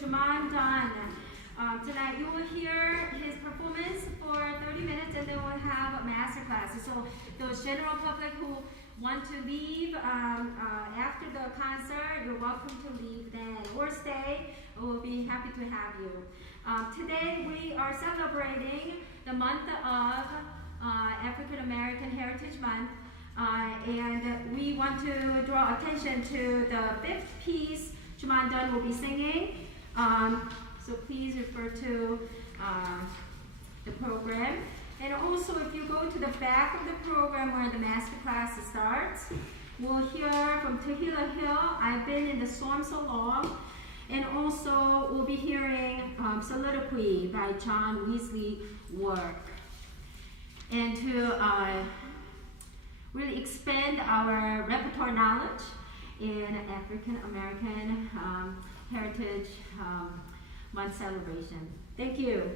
Jaman Dunn. Tonight you will hear his performance for 30 minutes and then we'll have a master class. So those general public who want to leave after the concert, you're welcome to leave then or stay. We'll be happy to have you. Today we are celebrating the month of African American Heritage Month. And we want to draw attention to the fifth piece Jaman Dunn will be singing. So please refer to the program. And also if you go to the back of the program where the master class starts, we'll hear from Tehillah Hill, I've Been in the Storm So Long. And also we'll be hearing Soliloquy by John Wesley Work. And to really expand our repertoire knowledge in African American Heritage Month celebration. Thank you.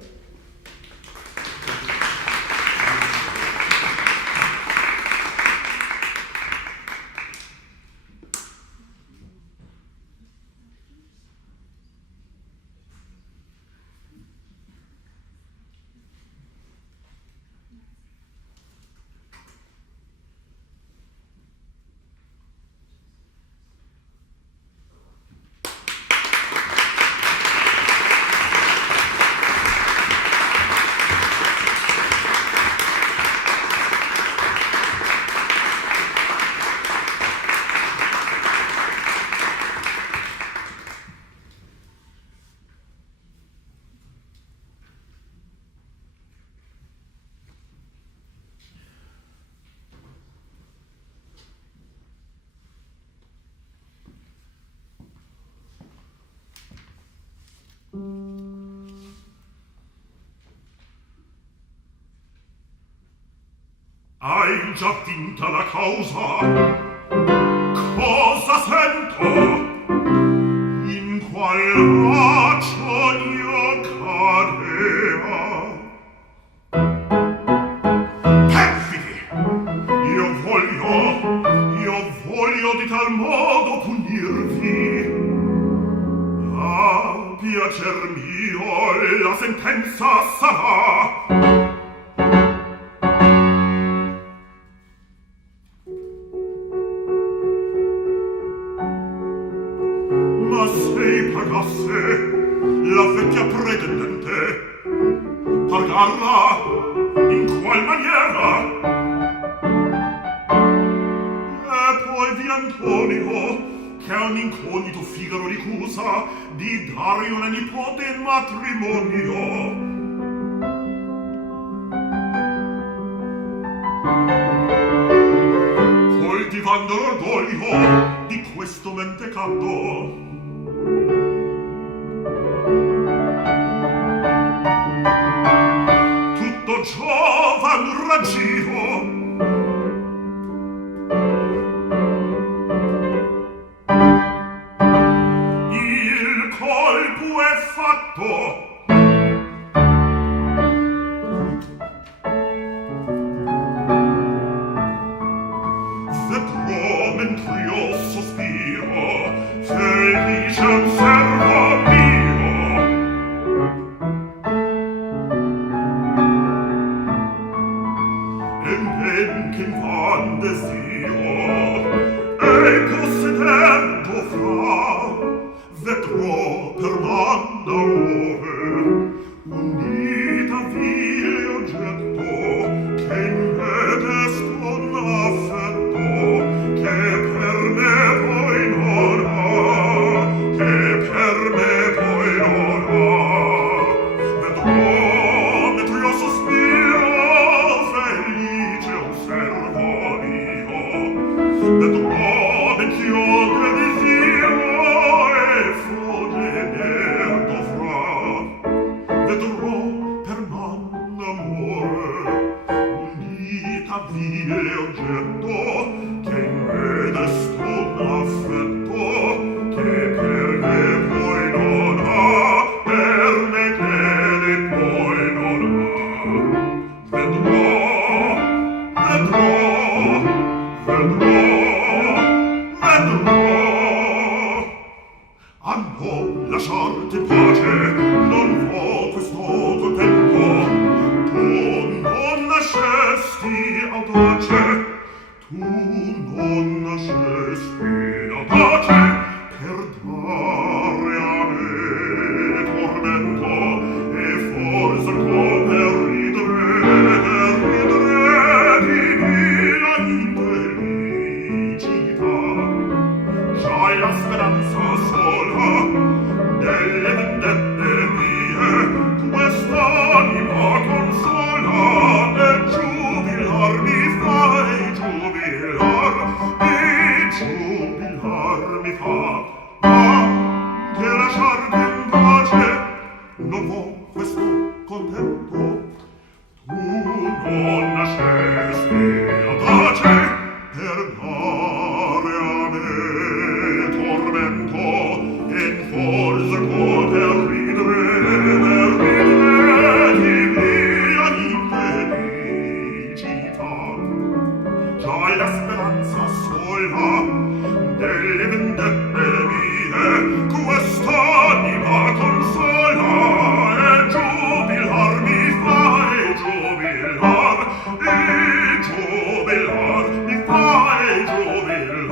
Hai già vinta la causa. Cosa sento? In qual braccio io cadea? Perfidi! Io voglio di tal modo punirvi. A piacer mio la sentenza sarà. tornasse la vecchia pretendente, pagarla in qual maniera? E poi di Antonio, che a un incognito Figaro ricusa di dare una nipote in matrimonio. Coltivando l'orgoglio di questo mentecato, tutto giovan raggio, il colpo è fatto. Vedrò mentre io sospiro, felice un servo mio. E men che invan desio, e possedendo fra, vedrò per man d'amore unita vile oggetto che in me deston affetto, che per me poi non ha, che per me poi non ha. Vedrò mentre io sospiro, felice un servo mio. Vedrò mench'io desio e fugge dovrà. Vedrò per man d'amore unita vile oggetto che in me deston affetto, che per me poi non ha, per me che ne poi non ha. Vedrò, vedrò, vedrò. A non lasciarti in pace, non vo questo contento. Tu non nascesti audace, tu non nascesti audace per dare a me tormento, e forse ancora per ridere di mia infelicità. Già la speranza sola delle vendette mie quest'anima consola, e giubilar mi fa, e giubilar mi fa. Anche lasciarti in pace non vo questo contento. Tu non nascesti audace per dare a me tormento, e forse per ridere di mia infelicità. Già la speranza sola delle vendette mie quest'anima consola, e giubilar mi fa, e giubilar mi fa, e giubilar.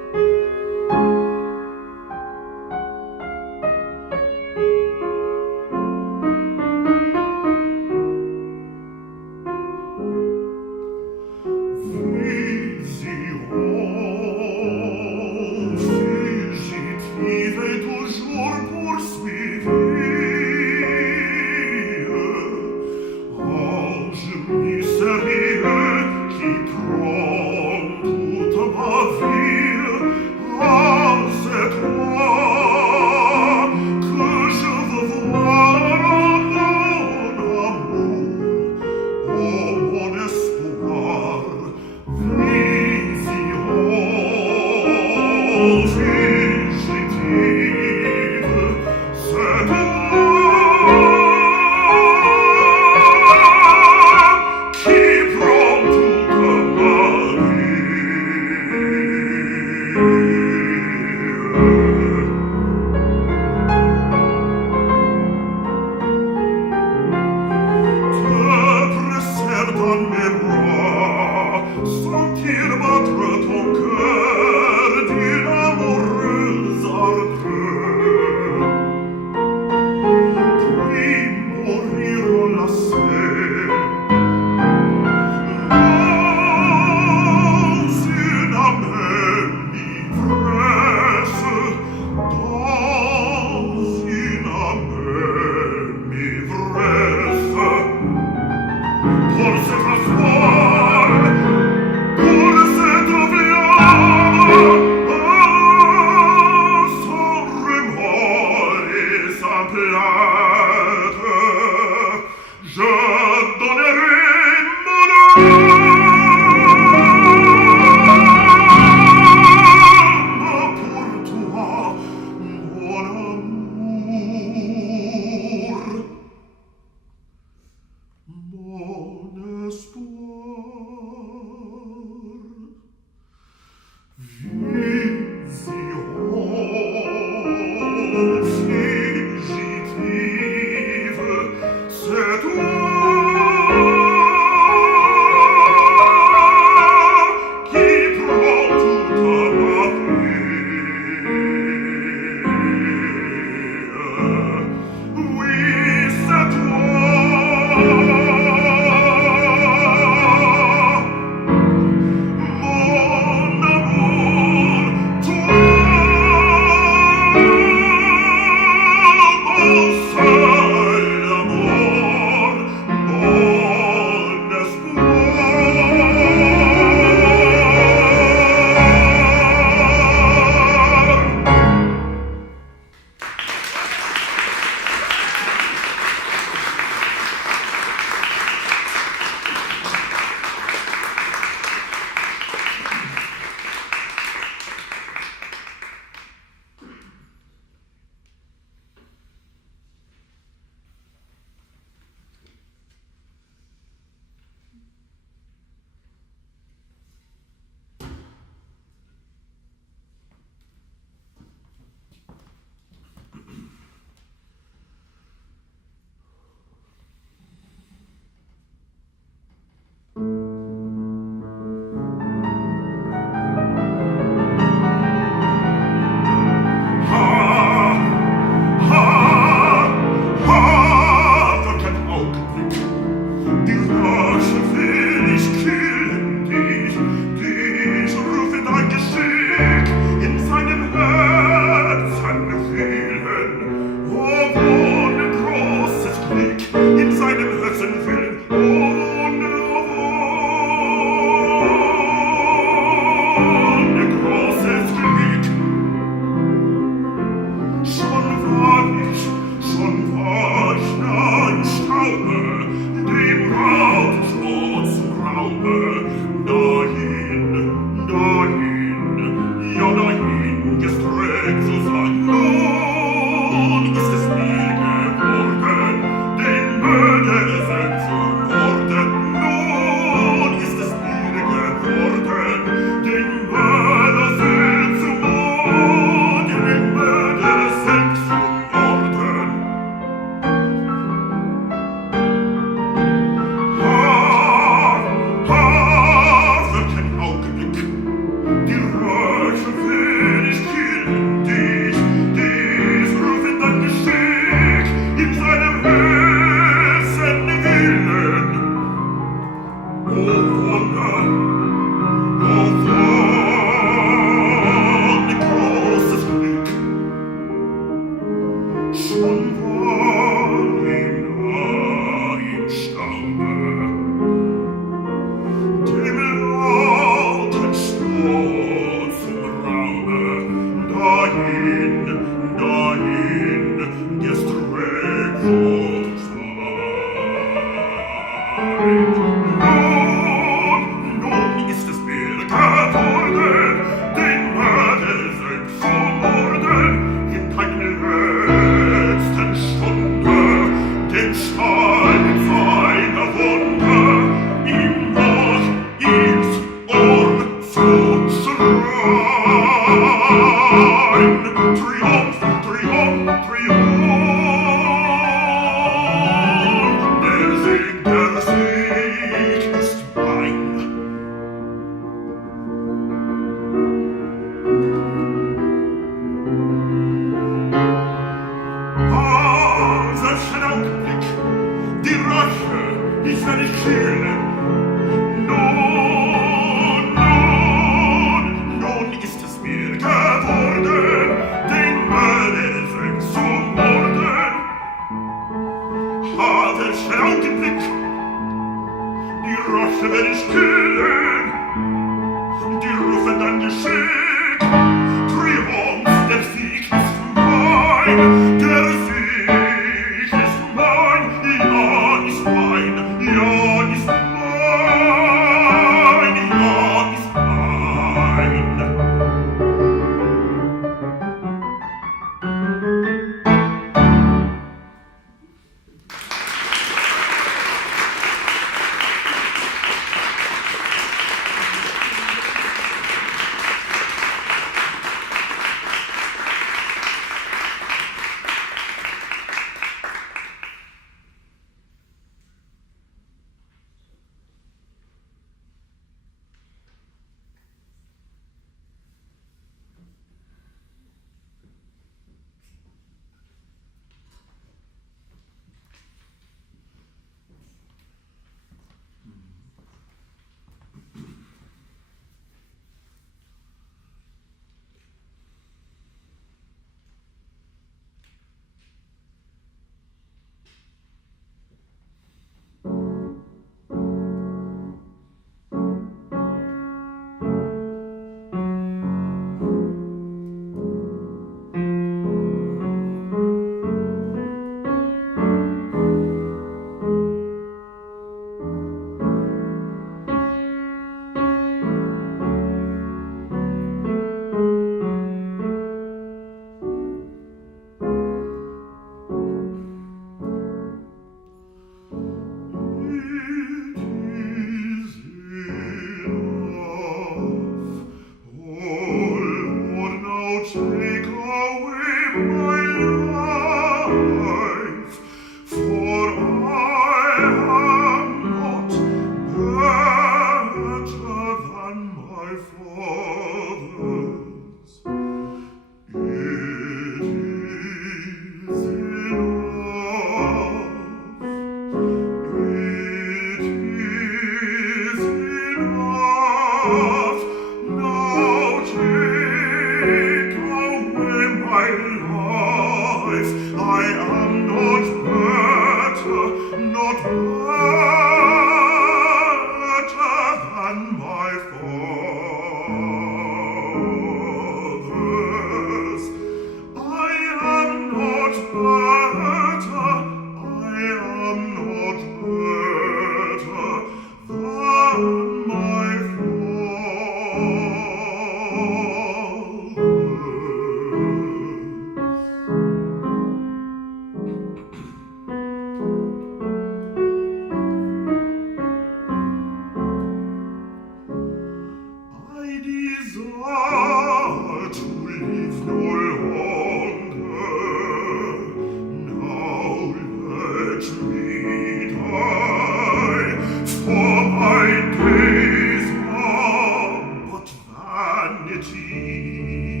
vanity.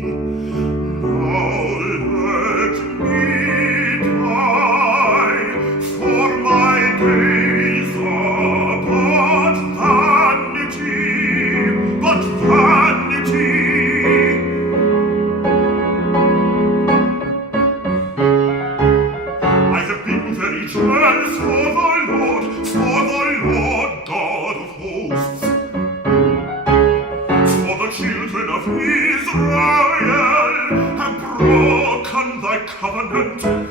Now let me die, for my days are but vanity, but vanity. I have been very jealous for the Lord God of hosts, for the children of Israel have broken thy covenant, and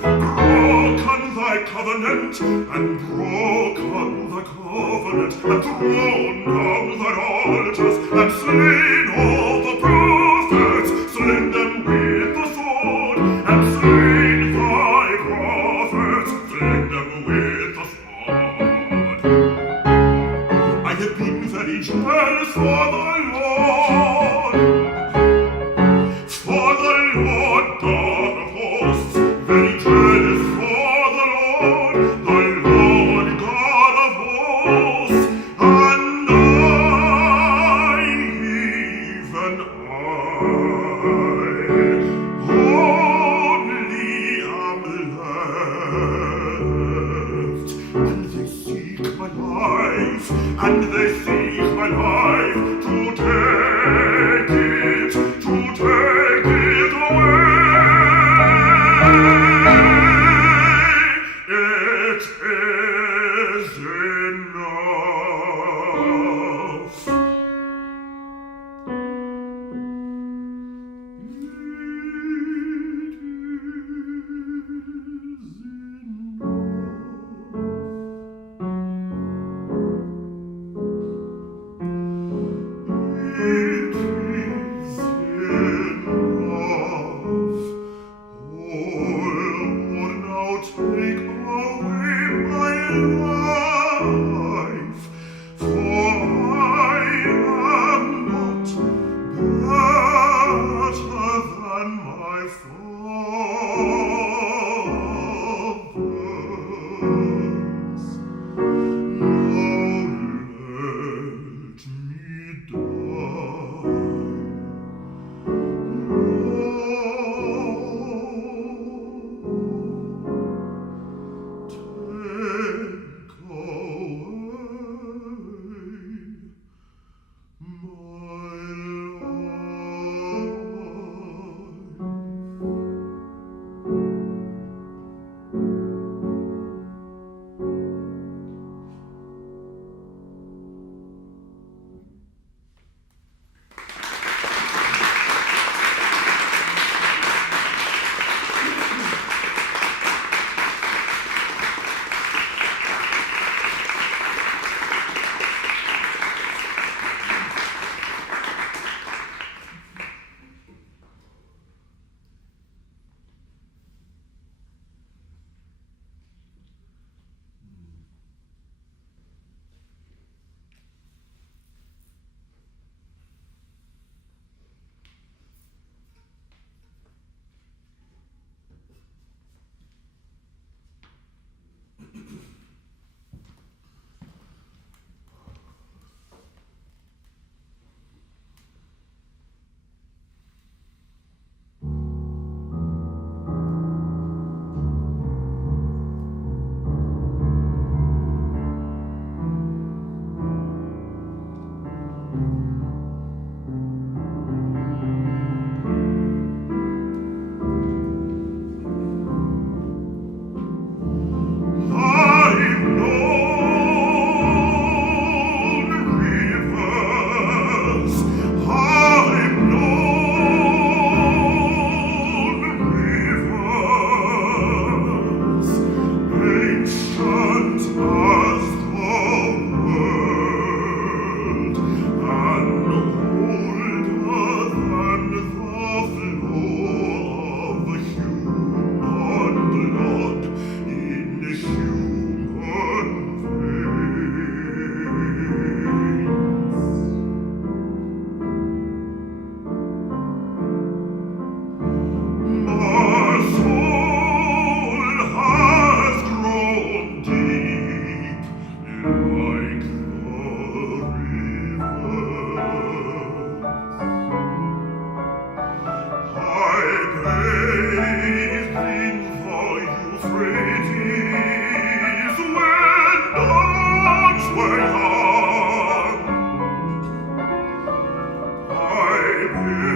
broken the covenant, and thrown down thine altars, and slain all the prophets, slain them with the sword, and slain thy prophets, slain them with the sword. I have been very jealous for the Lord God of hosts, very jealous for the Lord God of hosts, and I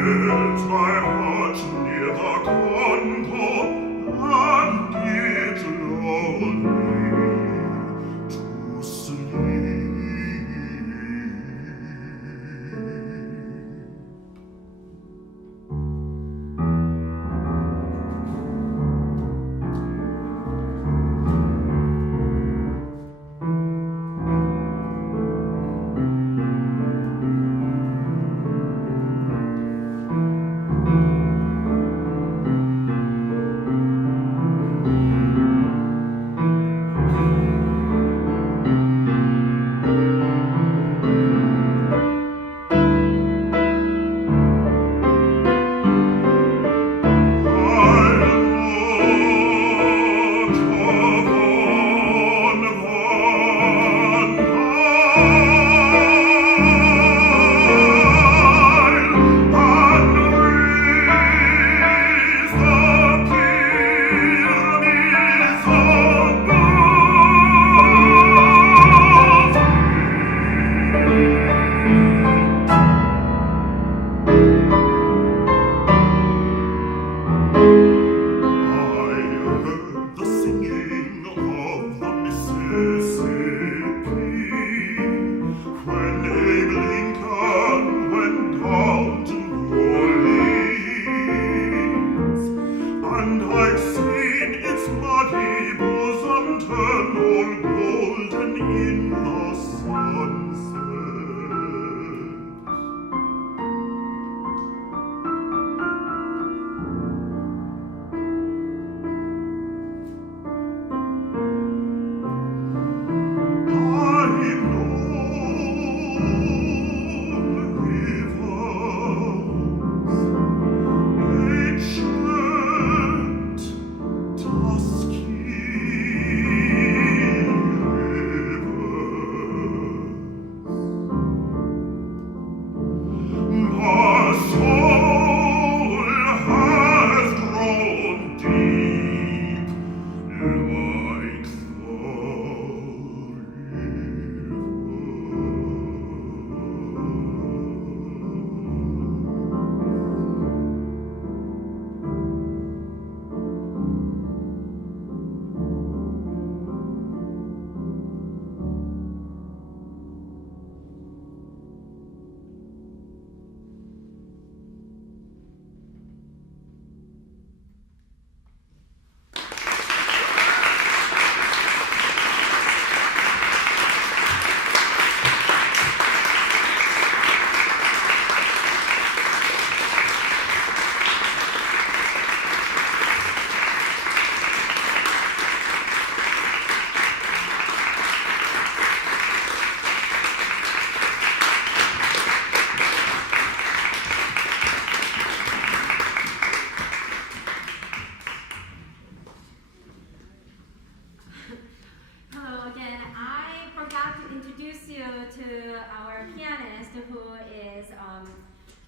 set my heart near the Congo, and it lulled me to sleep.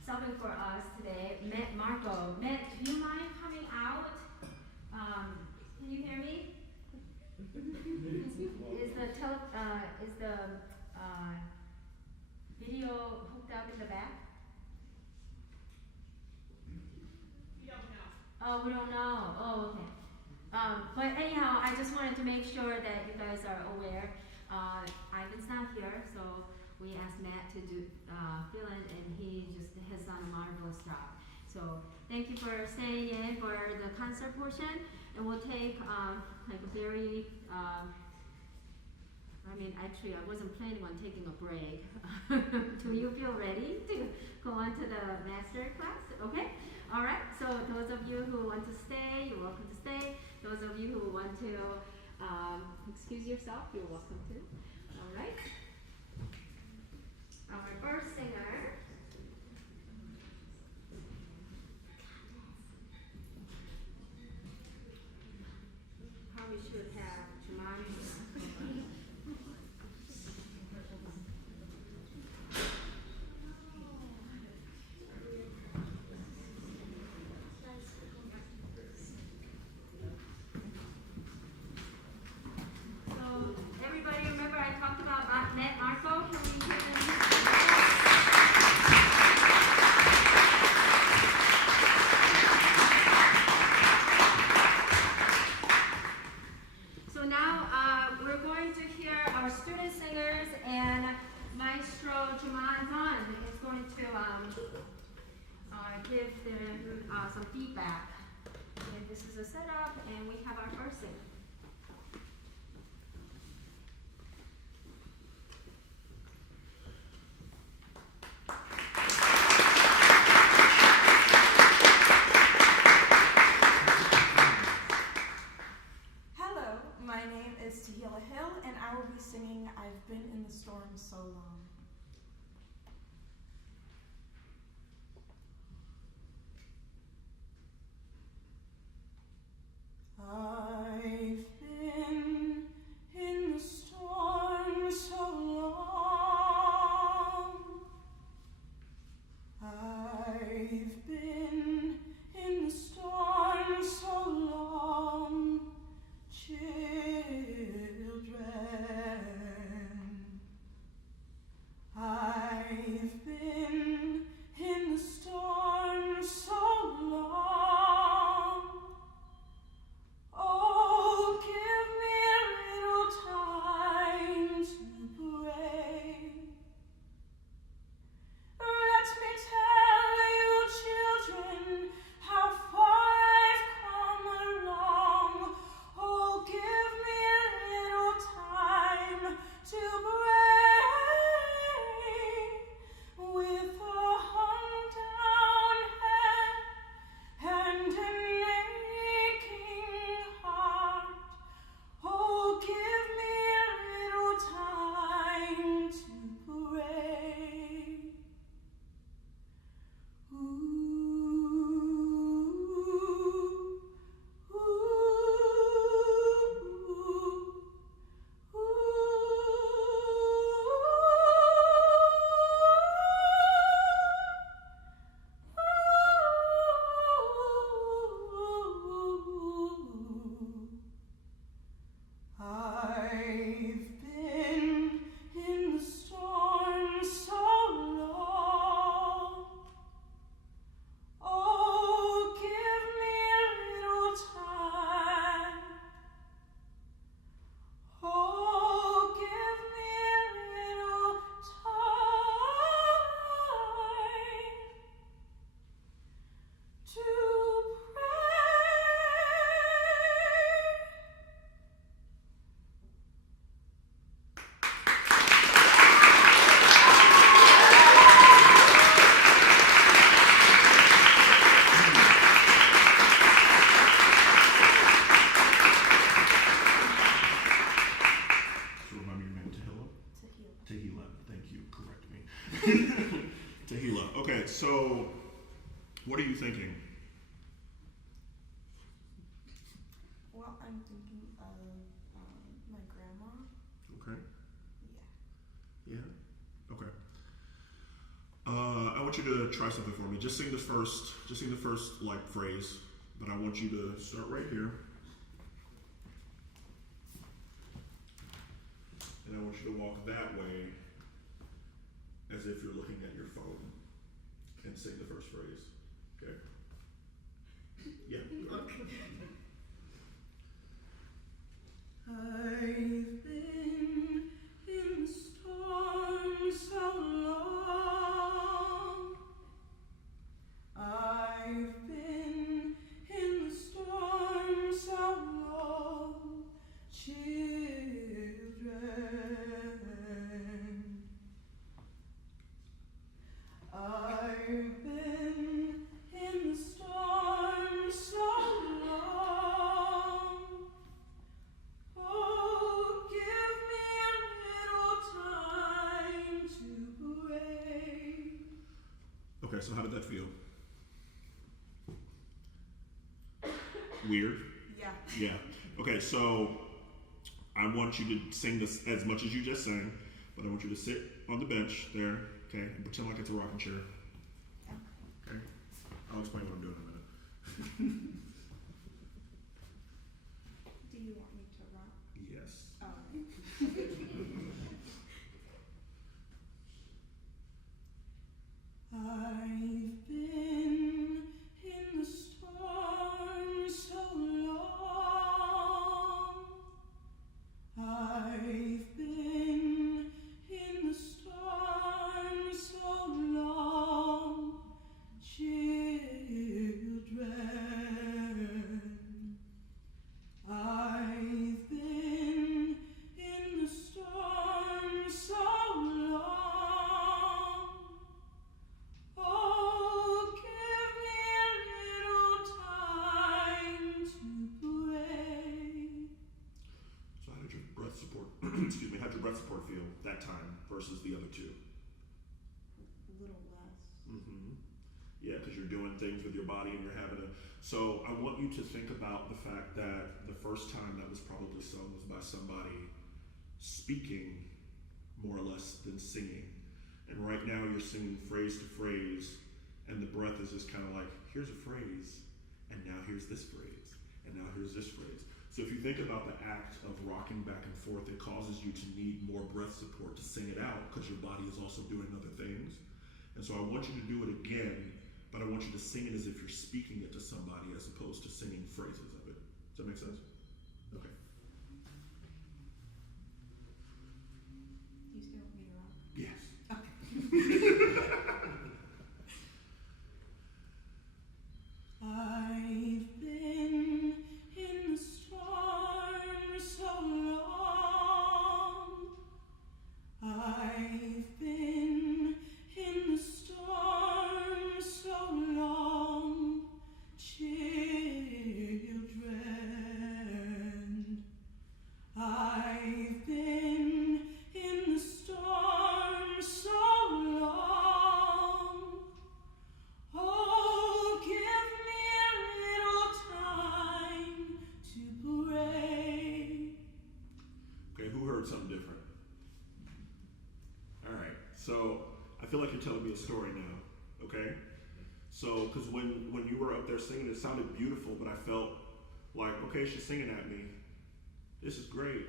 subbing for us today, Marco. Matt, do you mind coming out? Can you hear me? Is the video hooked up in the back? We don't know. Oh, we don't know. Oh, okay. But anyhow, I just wanted to make sure that you guys are aware. Ivan's not here, so we asked Matt to do fill in, and he just has done a marvelous job. So thank you for staying in for the concert portion, and we'll take like a very. Actually, I wasn't planning on taking a break. Do you feel ready to go on to the master class? Okay. All right. So those of you who want to stay, you're welcome to stay. Those of you who want to excuse yourself, you're welcome to. All right. Our first singer. Probably should have Jaman E. some feedback. And this is a setup, and we have our first singer. Hello, my name is Cecilia, and I will be singing I've Been in the Storm So Long. I've been in the storm so long. I've been in the storm so long, children. I've been in the storm so long. Oh, give me a little time to pray. Let me tell you, children, how far I've come along. Oh, give me a little time to pray. With a hung down head and an aching heart. Oh, give me a little time to pray. Ooh, ooh, ooh, I've been in the storm so long. Oh, give me a little time. Oh, give me a little time to pray. So remind me your name, Tahila? Tahila. Tahila, thank you, correct me. Tahila, okay, so what are you thinking? Well, I'm thinking of my grandma. Okay, Yeah. yeah, okay. I want you to try something for me. Just sing the first like phrase, but I want you to start right here. And I want you to walk that way as if you're looking at your phone and sing the first phrase. Okay? Yeah. Go ahead. I've been in the storm so long. I've been in the storm so long, children. I've been in the storm so long. Oh, give me a little time to pray. Okay, so how did that feel? Weird? Yeah. Yeah. Okay, so I want you to sing this as much as you just sang, but I want you to sit on the bench there, okay, and pretend like it's a rocking chair. Okay? I'll explain what I'm doing in a minute. Do you want me to rock? Yes. I've been in the storm so long. I've been in the storm so long. breath support feel that time versus the other two? A little less. Mm-hmm. Yeah, because you're doing things with your body and you're having a. So I want you to think about the fact that the first time that was probably sung was by somebody speaking more or less than singing. And right now you're singing phrase to phrase, and the breath is just kind of like, here's a phrase, and now here's this phrase, and now here's this phrase. So if you think about the act of rocking back and forth, it causes you to need more breath support to sing it out because your body is also doing other things. And so I want you to do it again, but I want you to sing it as if you're speaking it to somebody as opposed to singing phrases of it. Does that make sense? Okay. Do you still want me to rock? Yes. I've been in the storm so long. I've been in the storm so long, children. I've been in the storm so long. Oh, give me a little time to pray. Okay, who heard something different? All right, so I feel like you're telling me a story now, okay? So, because when you were up there singing, it sounded beautiful, but I felt like, okay, she's singing at me. This is great.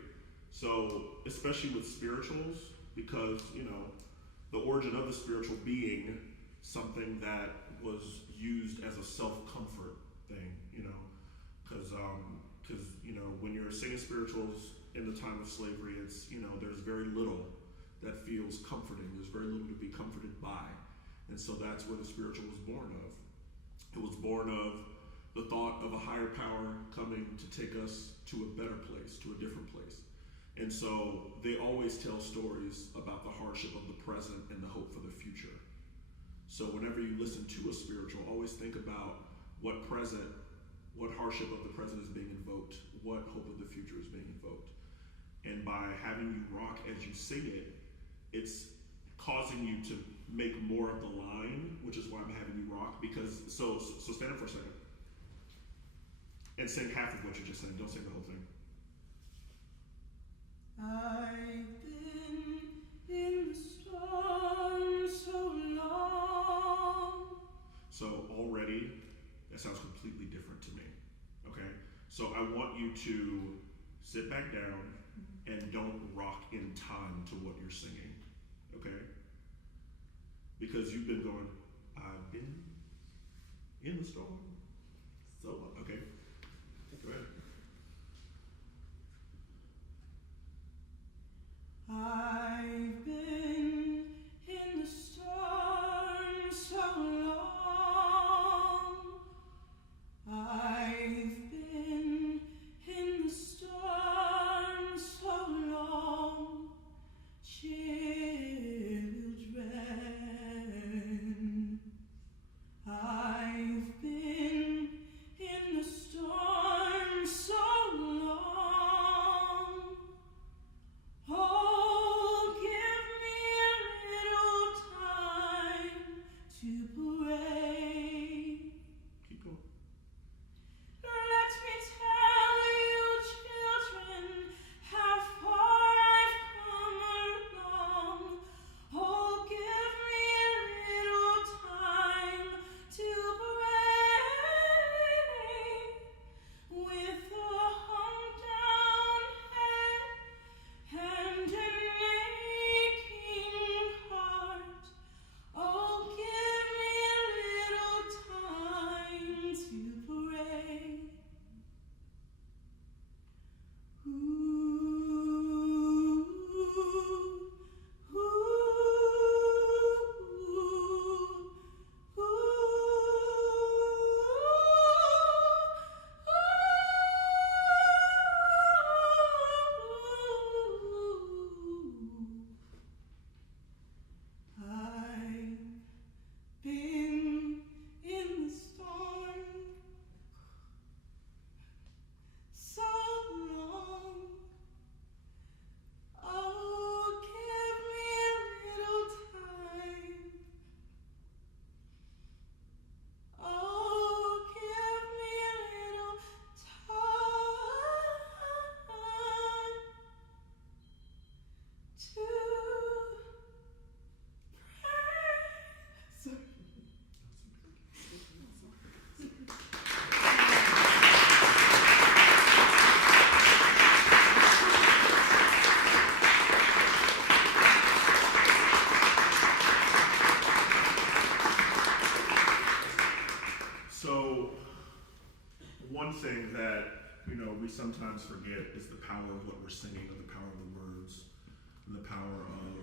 So, especially with spirituals, because, you know, the origin of the spiritual being something that was used as a self-comfort thing, you know, because you know, when you're singing spirituals in the time of slavery, it's, you know, there's very little that feels comforting. There's very little to be comforted by. And so that's where the spiritual was born of. It was born of the thought of a higher power coming to take us to a better place, to a different place. And so they always tell stories about the hardship of the present and the hope for the future. So whenever you listen to a spiritual, always think about what hardship of the present is being invoked, what hope of the future is being invoked. And by having you rock as you sing it, it's causing you to make more of the line, which is why I'm having you rock, because, so stand up for a second. And sing half of what you just sang, don't sing the whole thing. I've been in the storm so long. So already, that sounds completely different to me, okay? So I want you to sit back down and don't rock in time to what you're singing, okay? Because you've been going, I've been in the storm so long, okay? Go ahead. I've been in the storm so long. I've been in the storm so long, children. I've been in the storm So, one thing that, we sometimes forget is the power of what we're singing, or the power of the words, and the power of,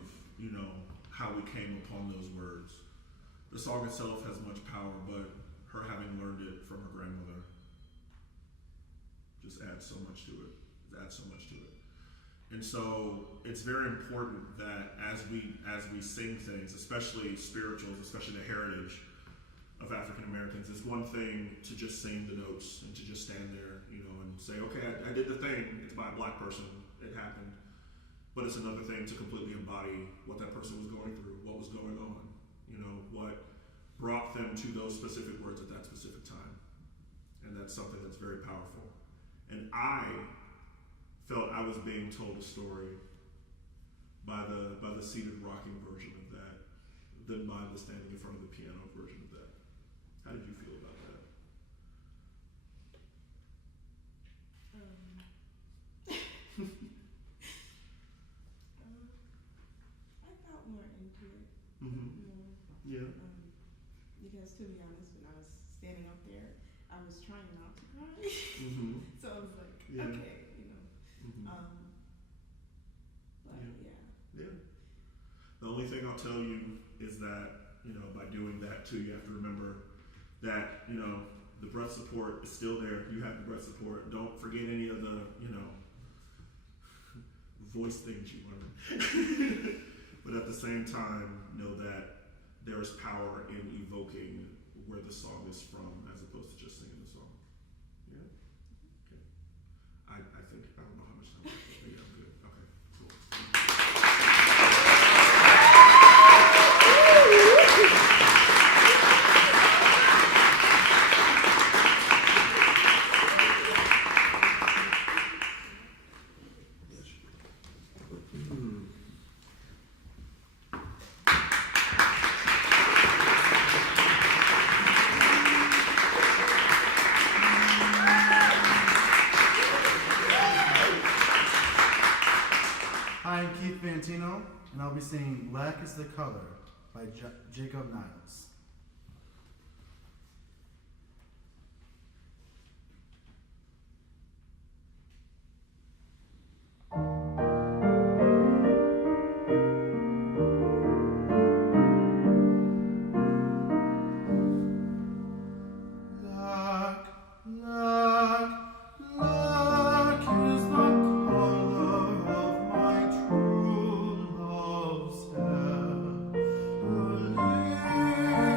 how we came upon those words. The song itself has much power, but her having learned it from her grandmother just adds so much to it. And so it's very important that as we sing things, especially spirituals, especially the heritage of African Americans, it's one thing to just sing the notes and to just stand there, and say, okay, I did the thing. It's by a black person. It happened. But it's another thing to completely embody what that person was going through, what was going on, what brought them to those specific words at that specific time. And that's something that's very powerful. And I felt I was being told a story by the seated rocking version of that than by the standing in front of the piano version of that. How did you feel about that? I felt more into it. Yeah. Because to be honest, when I was standing up there, I was trying not to cry. So I was like, Yeah. okay, Yeah. The only thing I'll tell you is that, by doing that too, you have to remember that, the breath support is still there. You have the breath support. Don't forget any of the, voice things you learn. But at the same time, know that there is power in evoking where the song is from as opposed to just singing the song. Yeah? Okay. I think, I don't know how much time left, but yeah, I'm good. Okay, cool. And I'll be singing Black is the Color by Jacob Niles. Her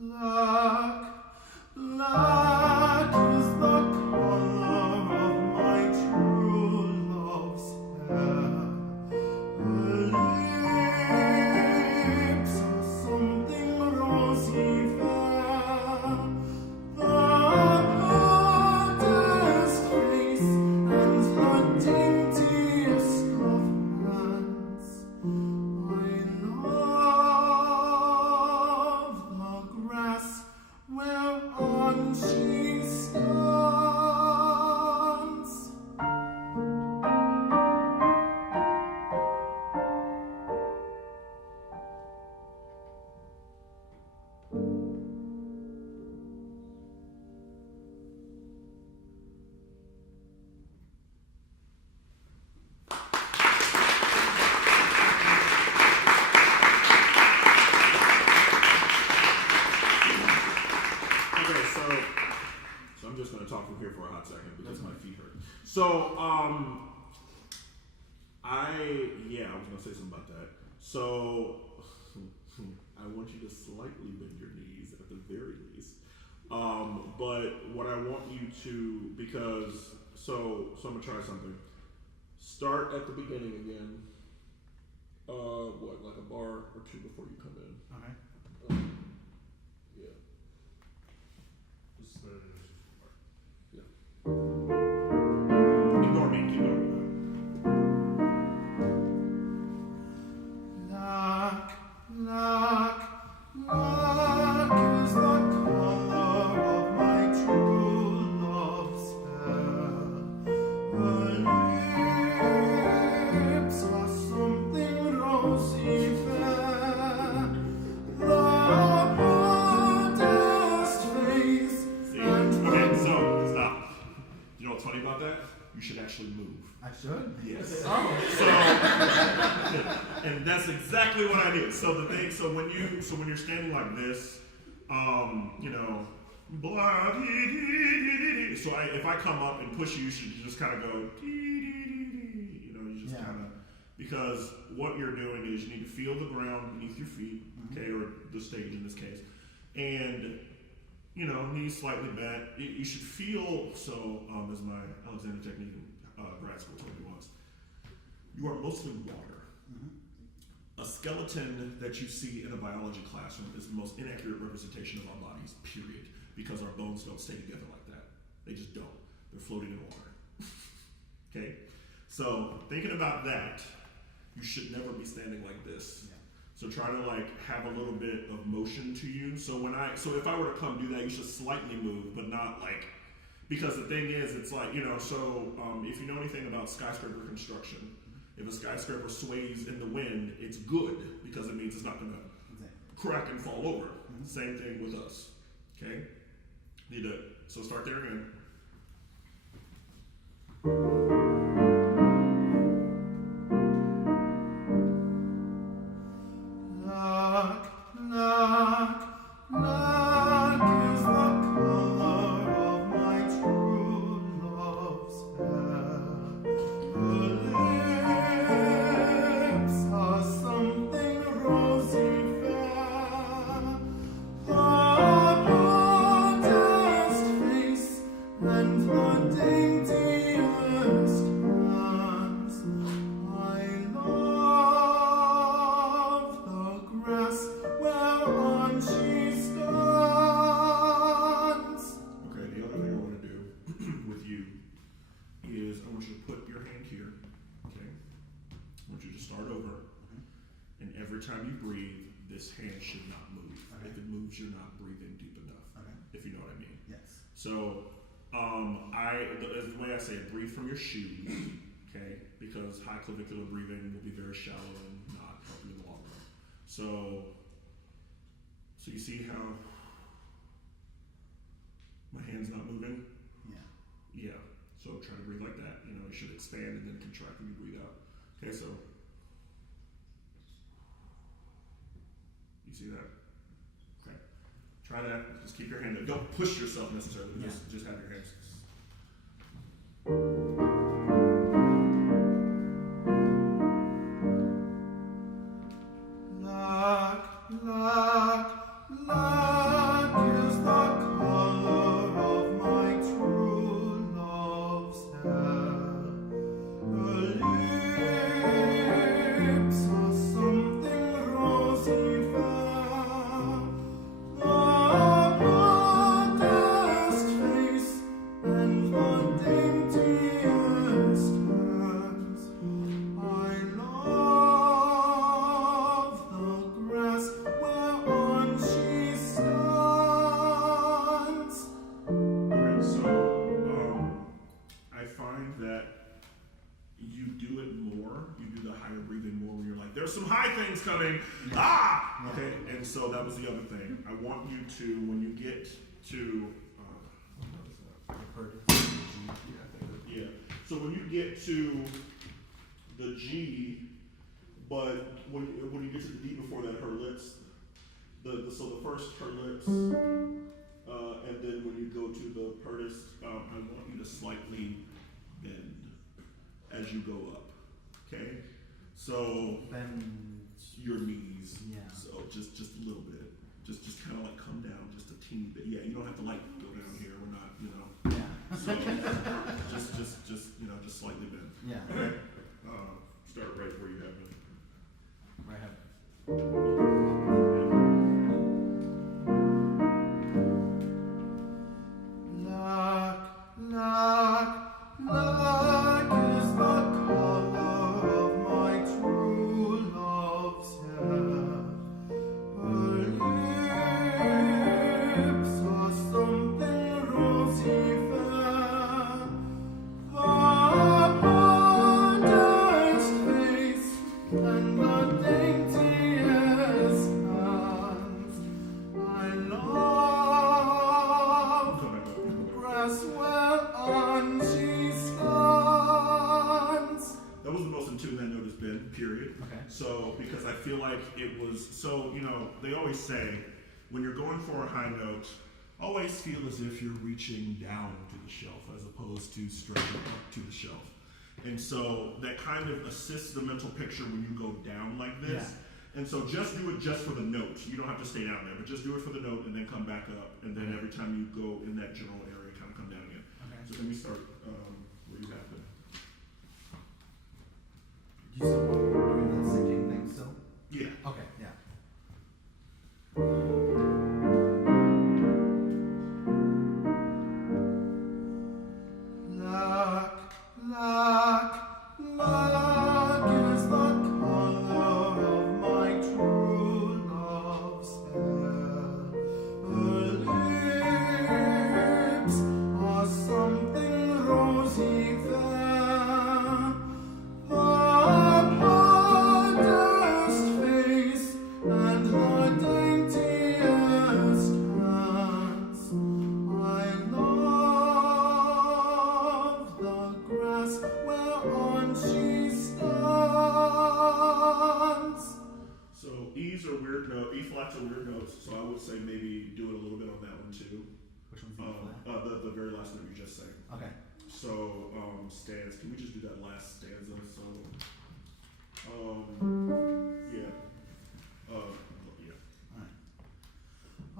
black, black is the color of my true love's hair. Her lips are something rosy fair. The modest face and the daintiest of hands. I love the grass whereon she stands. Okay, so I'm just going to talk from here for a hot second because my feet hurt. So, I was going to say something about that. So, I want you to slightly bend your knees at the very least. But what I want you to, so I'm going to try something. Start at the beginning again. Like a bar or two before you come in. Okay. Yeah. Just start at the part. Yeah. Ignore me, keep going. Black, black, black is the color of my true love's hair. Her lips are something rosy fair. The modest face See? and Okay, so stop. You know what's funny about that? You should actually move. I should? Yes. Oh. So, and that's exactly what I did. So when you're standing like this, blah, dee, dee, dee, dee, dee. So if I come up and push you, you should just kind of go, dee, dee, dee, dee. You just kind of, because what you're doing is you need to feel the ground beneath your feet, okay, or the stage in this case, and knees slightly bent. You should feel, so as my Alexander technique in grad school told me once, you are mostly water. A skeleton that you see in a biology classroom is the most inaccurate representation of our bodies, period, because our bones don't stay together like that. They just don't. They're floating in water. Okay? So thinking about that, you should never be standing like this. Yeah. So try to have a little bit of motion to you. So if I were to come do that, you should slightly move, but not because the thing is, it's if you know anything about skyscraper construction, if a skyscraper sways in the wind, it's good because it means it's not going to crack and fall over. Same thing with us. Okay? So start there again. Black, black, black is the color of my true love's hair. Her lips are something rosy fair. The modest face and the daintiest hands. I love the grass whereon she stands. Okay, the other thing I want to do with you is I want you to put your hand here. Okay? I want you to start over. And every time you breathe, this hand should not move. Okay. If it moves, you're not breathing deep enough. Okay. If you know what I mean. Yes. So, the way I say it, breathe from your shoes, okay? Because high clavicular breathing will be very shallow and not help you in the long run. So you see how my hand's not moving? Yeah. Yeah. So try to breathe like that. It should expand and then contract when you breathe out. Okay, so you see that? Okay. Try that. Just keep your hand up. Don't push yourself necessarily. Yeah. Just have your hands. Black, black, black there's some high things coming. Yeah. Ah! Yeah. Okay, and so that was the other thing. I want you to, when you get to, yeah. So when you get to the G, but when you get to the D before that, her lips, so the first her lips, and then when you go to the Perdis, I want you to slightly bend as you go up. Okay, so Bend your knees. Yeah. So just a little bit. Just kind of like come down just a teeny bit. Yeah, you don't have to like go down here. We're not, Yeah. So just slightly bend. Yeah. Okay. Start right where you have been. Right hand. Black is the color of my true love's hair. Her lips are something rosy fair. The modest face and the daintiest hands. I love the grass whereon she stands. That was the most in tune that note has been, period. Okay. So, because I feel like it was, so, they always say, when you're going for a high note, always feel as if you're reaching down to the shelf as opposed to stretching up to the shelf. And so that kind of assists the mental picture when you go down like this. Yeah. And so just do it just for the note. You don't have to stay down there, but just do it for the note and then come back up. And then every time you go in that general area, kind of come down again. Okay. So let me start where you have been. You still doing that sinking thing still? Yeah. Okay, yeah. Black is the color of my true love's hair. Her lips are something rosy fair. The modest face and the daintiest hands. I love the grass whereon she stands. So E's are weird notes, E flats are weird notes, so I would say maybe do it a little bit on that one too. Which one's the flat? The very last note you just sang. Okay. So, stands, can we just do that last stanza? So, yeah. Yeah.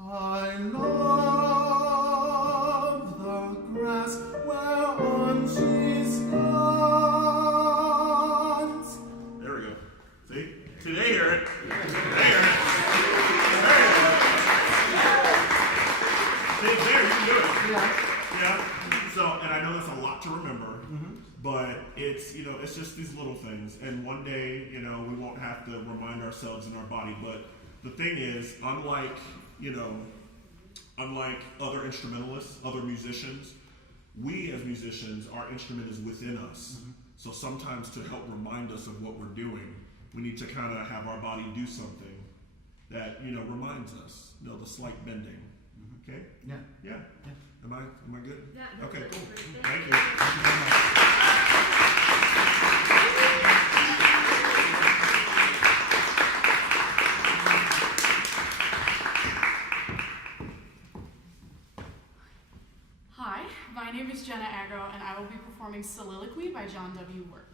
I love the grass whereon she stands. There we go. See? See, they hear it. They hear it. See, there, you can do it. Yeah. So, and I know that's a lot to remember, but it's, it's just these little things. And one day, we won't have to remind ourselves in our body. But the thing is, unlike other instrumentalists, other musicians, we as musicians, our instrument is within us. So sometimes to help remind us of what we're doing, we need to kind of have our body do something that, reminds us, the slight bending. Okay? Yeah. Yeah. Am I good? Yeah. Okay, cool. Great. Thank you. Thank you very much. Hi, my name is Jenna Agro, and I will be performing Soliloquy by John W. Work.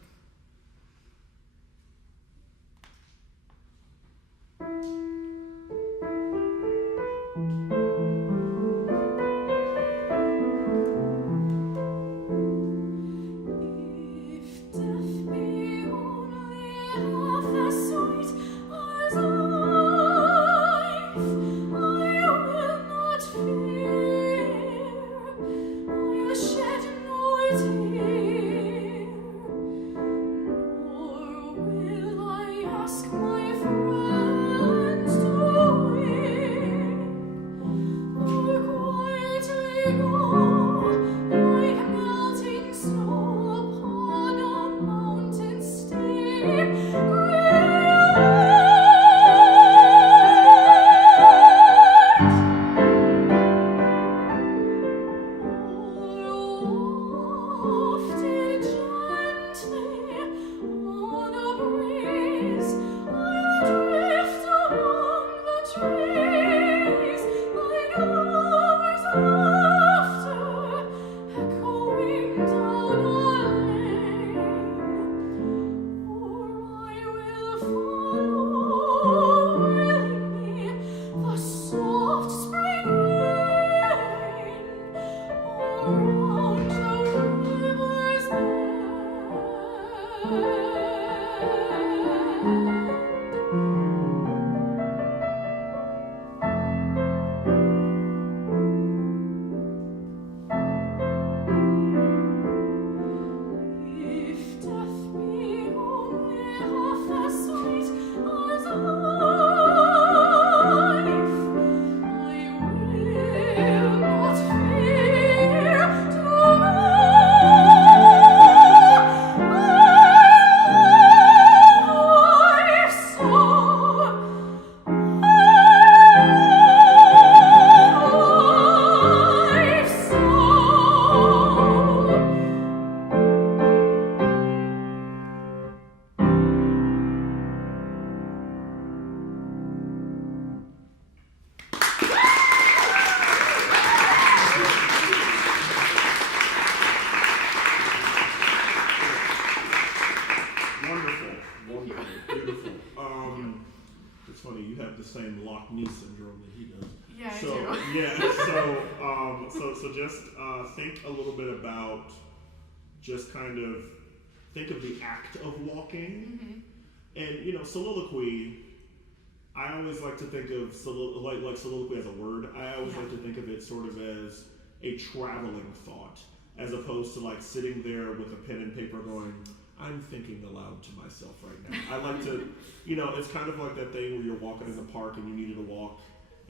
Fear, so just think a little bit about just kind of think of the act of walking, and soliloquy. I always like to think of soliloquy as a word. I always like to think of it sort of as a traveling thought, as opposed to like sitting there with a pen and paper going, I'm thinking aloud to myself right now. I like to, it's kind of like that thing where you're walking in the park and you needed to walk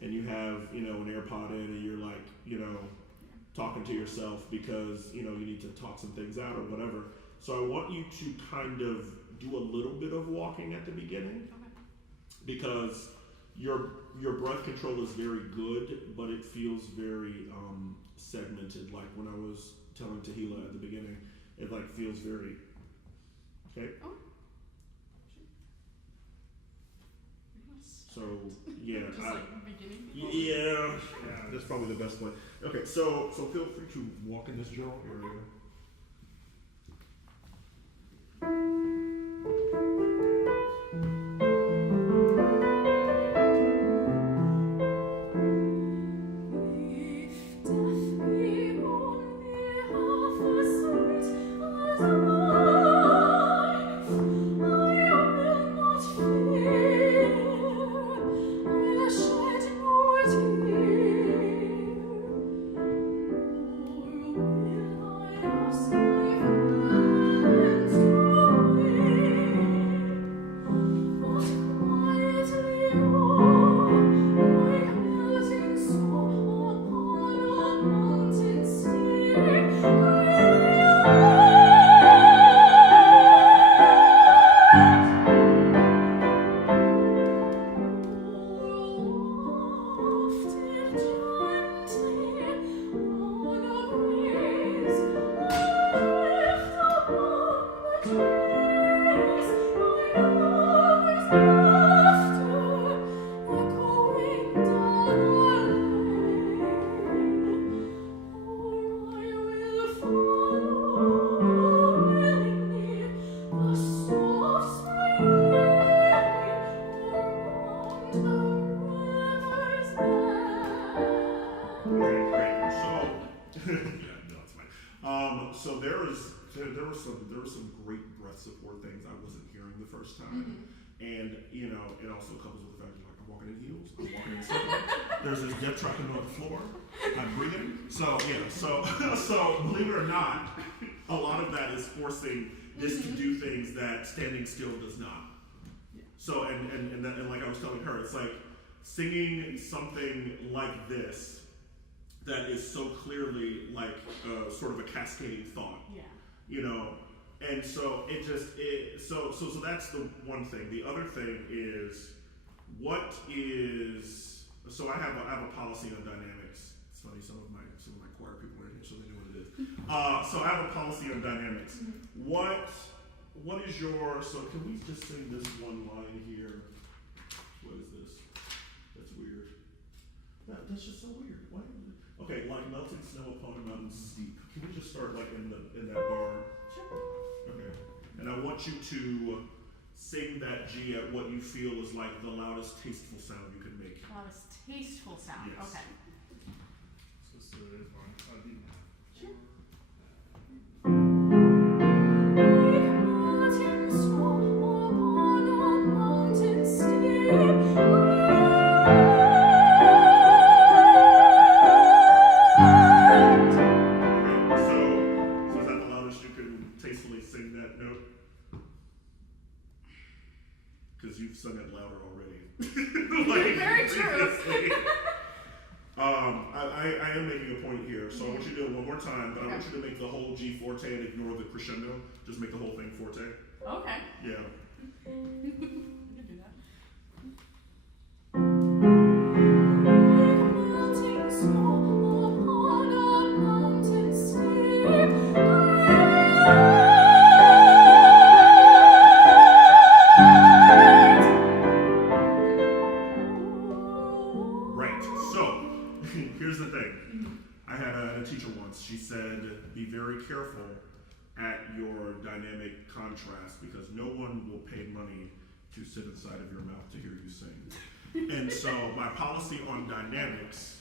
and you have, an AirPod in and you're like, talking to yourself because, you need to talk some things out or whatever. So I want you to kind of do a little bit of walking at the beginning because your breath control is very good, but it feels very segmented. Like when I was telling Tahila at the beginning, it like feels very, okay? Oh. So, yeah. Just beginning? Yeah, that's probably the best way. Okay, so feel free to walk in this general area. There were some great breath support things I wasn't hearing the first time, and it also comes with the fact that I'm walking in heels, I'm walking in symphony. There's this death trapping on the floor. I'm breathing. So believe it or not, a lot of that is forcing this to do things that standing still does not. So and like I was telling her, it's like singing something like this that is so clearly like sort of a cascading thought. And so so that's the one thing. The other thing is so I have a policy on dynamics. It's funny, some of my choir people are here, so they know what it is. So I have a policy on dynamics. What is your, so can we just sing this one line here? What is this? That's weird. That's just so weird. Why? Okay, like melting snow upon a mountain steep. Can we just start like in that bar? Sure. Okay. And I want you to sing that G at what you feel is like the loudest tasteful sound you can make. Loudest tasteful sound. Yes. Okay. So there's one. Sure. You've sung it louder already. Very true. I am making a point here, so I want you to do it one more time, but I want you to make the whole G forte and ignore the crescendo. Just make the whole thing forte. Okay. Yeah. You can do that. Here's the thing. I had a teacher once. She said, be very careful at your dynamic contrast because no one will pay money to sit inside of your mouth to hear you sing. And so my policy on dynamics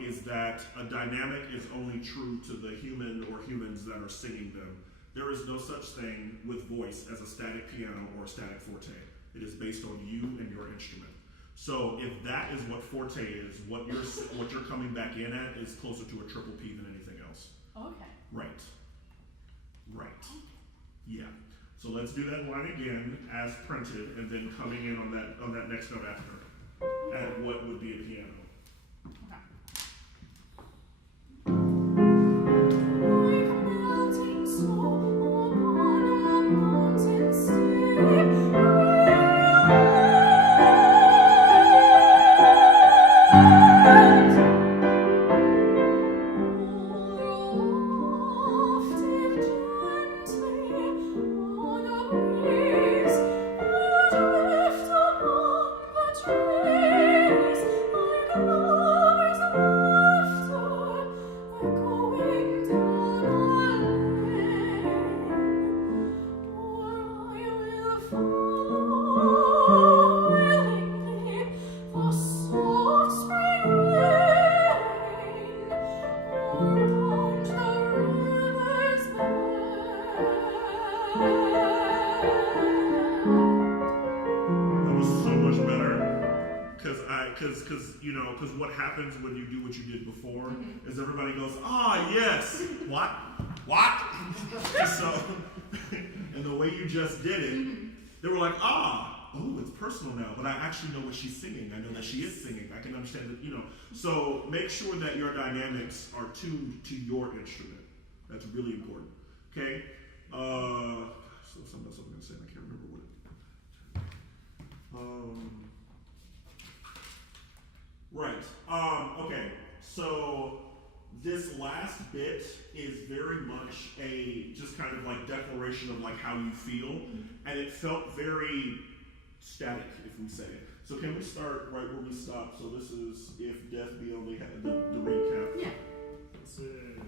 is that a dynamic is only true to the human or humans that are singing them. There is no such thing with voice as a static piano or a static forte. It is based on you and your instrument. So if that is what forte is, what you're coming back in at is closer to a triple P than anything else. Okay. Right. Yeah. So let's do that line again as printed, and then coming in on that next note after, at what would be a piano. Because what happens when you do what you did before is everybody goes, yes, what? So, and the way you just did it, they were like, it's personal now, but I actually know what she's singing. I know that she is singing. I can understand that, So make sure that your dynamics are tuned to your instrument. That's really important. Okay? So something else I'm going to say, I can't remember what Right. Okay. So this last bit is very much a just kind of like declaration of like how you feel, and it felt very static, if we say it. So can we start right where we stopped? So this is If Death Be Only the recap. Yeah. That's it.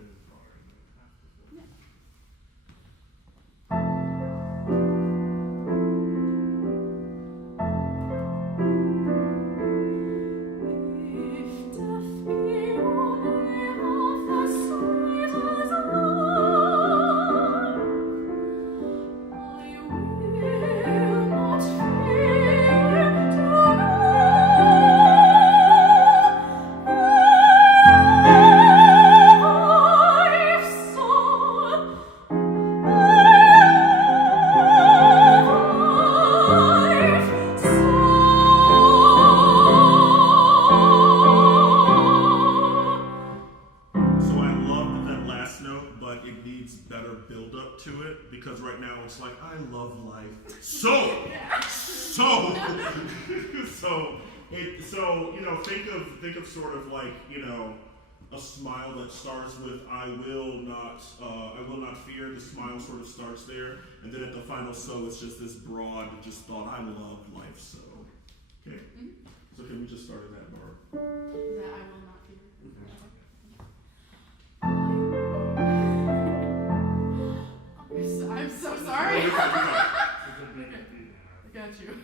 Think of sort of like, a smile that starts with I will not fear. The smile sort of starts there, and then at the final so it's just this broad just thought, I love life so. Okay. So can we just start in that bar? That I will not fear. I'm so sorry. I got you.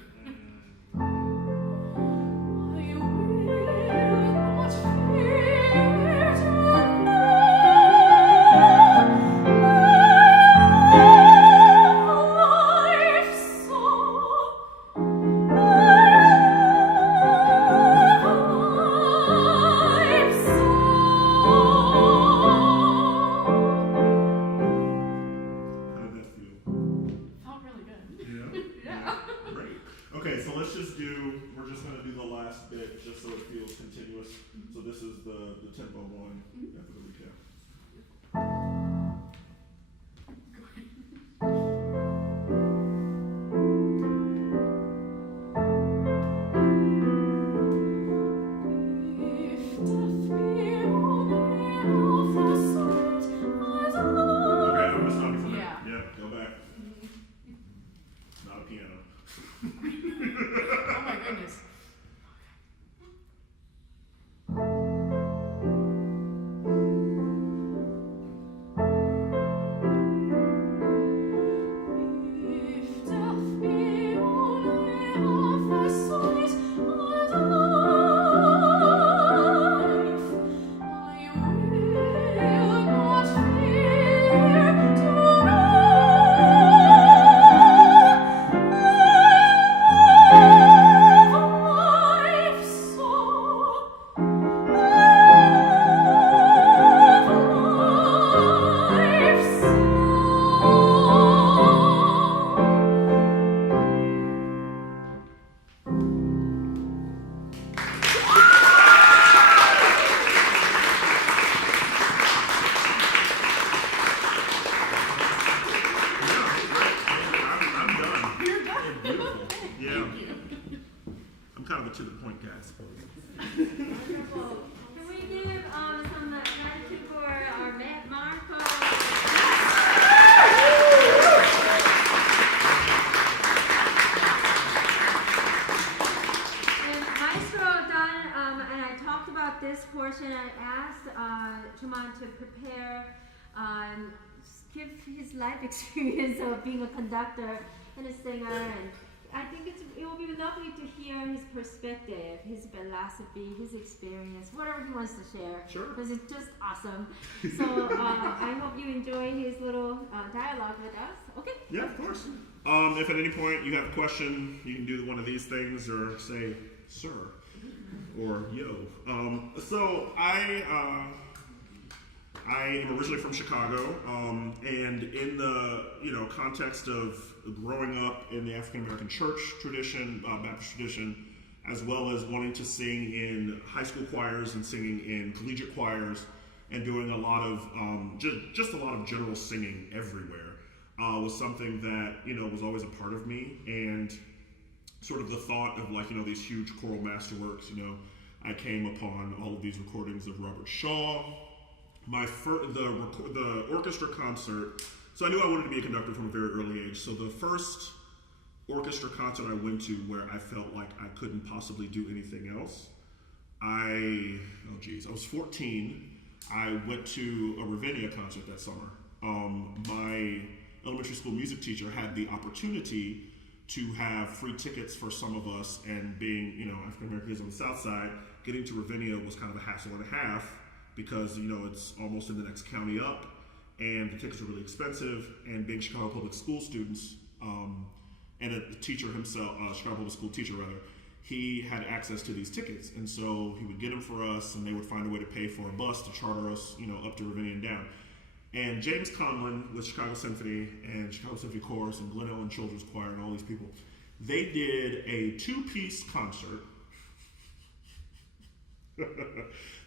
asked Jaman to prepare, give his life experience of being a conductor and a singer, and I think it will be lovely to hear his perspective, his philosophy, his experience, whatever he wants to share. Sure. Because it's just awesome. So I hope you enjoy his little dialogue with us. Okay? Yeah, of course. If at any point you have a question, you can do one of these things or say, sir, or yo. So I am originally from Chicago, and in the context of growing up in the African American church tradition, Baptist tradition, as well as wanting to sing in high school choirs and singing in collegiate choirs, and doing a lot of just a lot of general singing everywhere, was something that was always a part of me, and sort of the thought of these huge choral masterworks. I came upon all of these recordings of Robert Shaw. The orchestra concert. So I knew I wanted to be a conductor from a very early age. So the first orchestra concert I went to where I felt like I couldn't possibly do anything else, I was 14. I went to a Ravinia concert that summer. My elementary school music teacher had the opportunity to have free tickets for some of us, and being African Americans on the South Side, getting to Ravinia was kind of a hassle and a half, because it's almost in the next county up, and the tickets are really expensive, and being Chicago Public School students, and a teacher himself, Chicago Public School teacher rather, he had access to these tickets, and so he would get them for us, and they would find a way to pay for a bus to charter us, up to Ravinia and down. And James Conlon with Chicago Symphony and Chicago Symphony Chorus and Glen Ellyn Children's Choir and all these people, they did a 2-piece concert.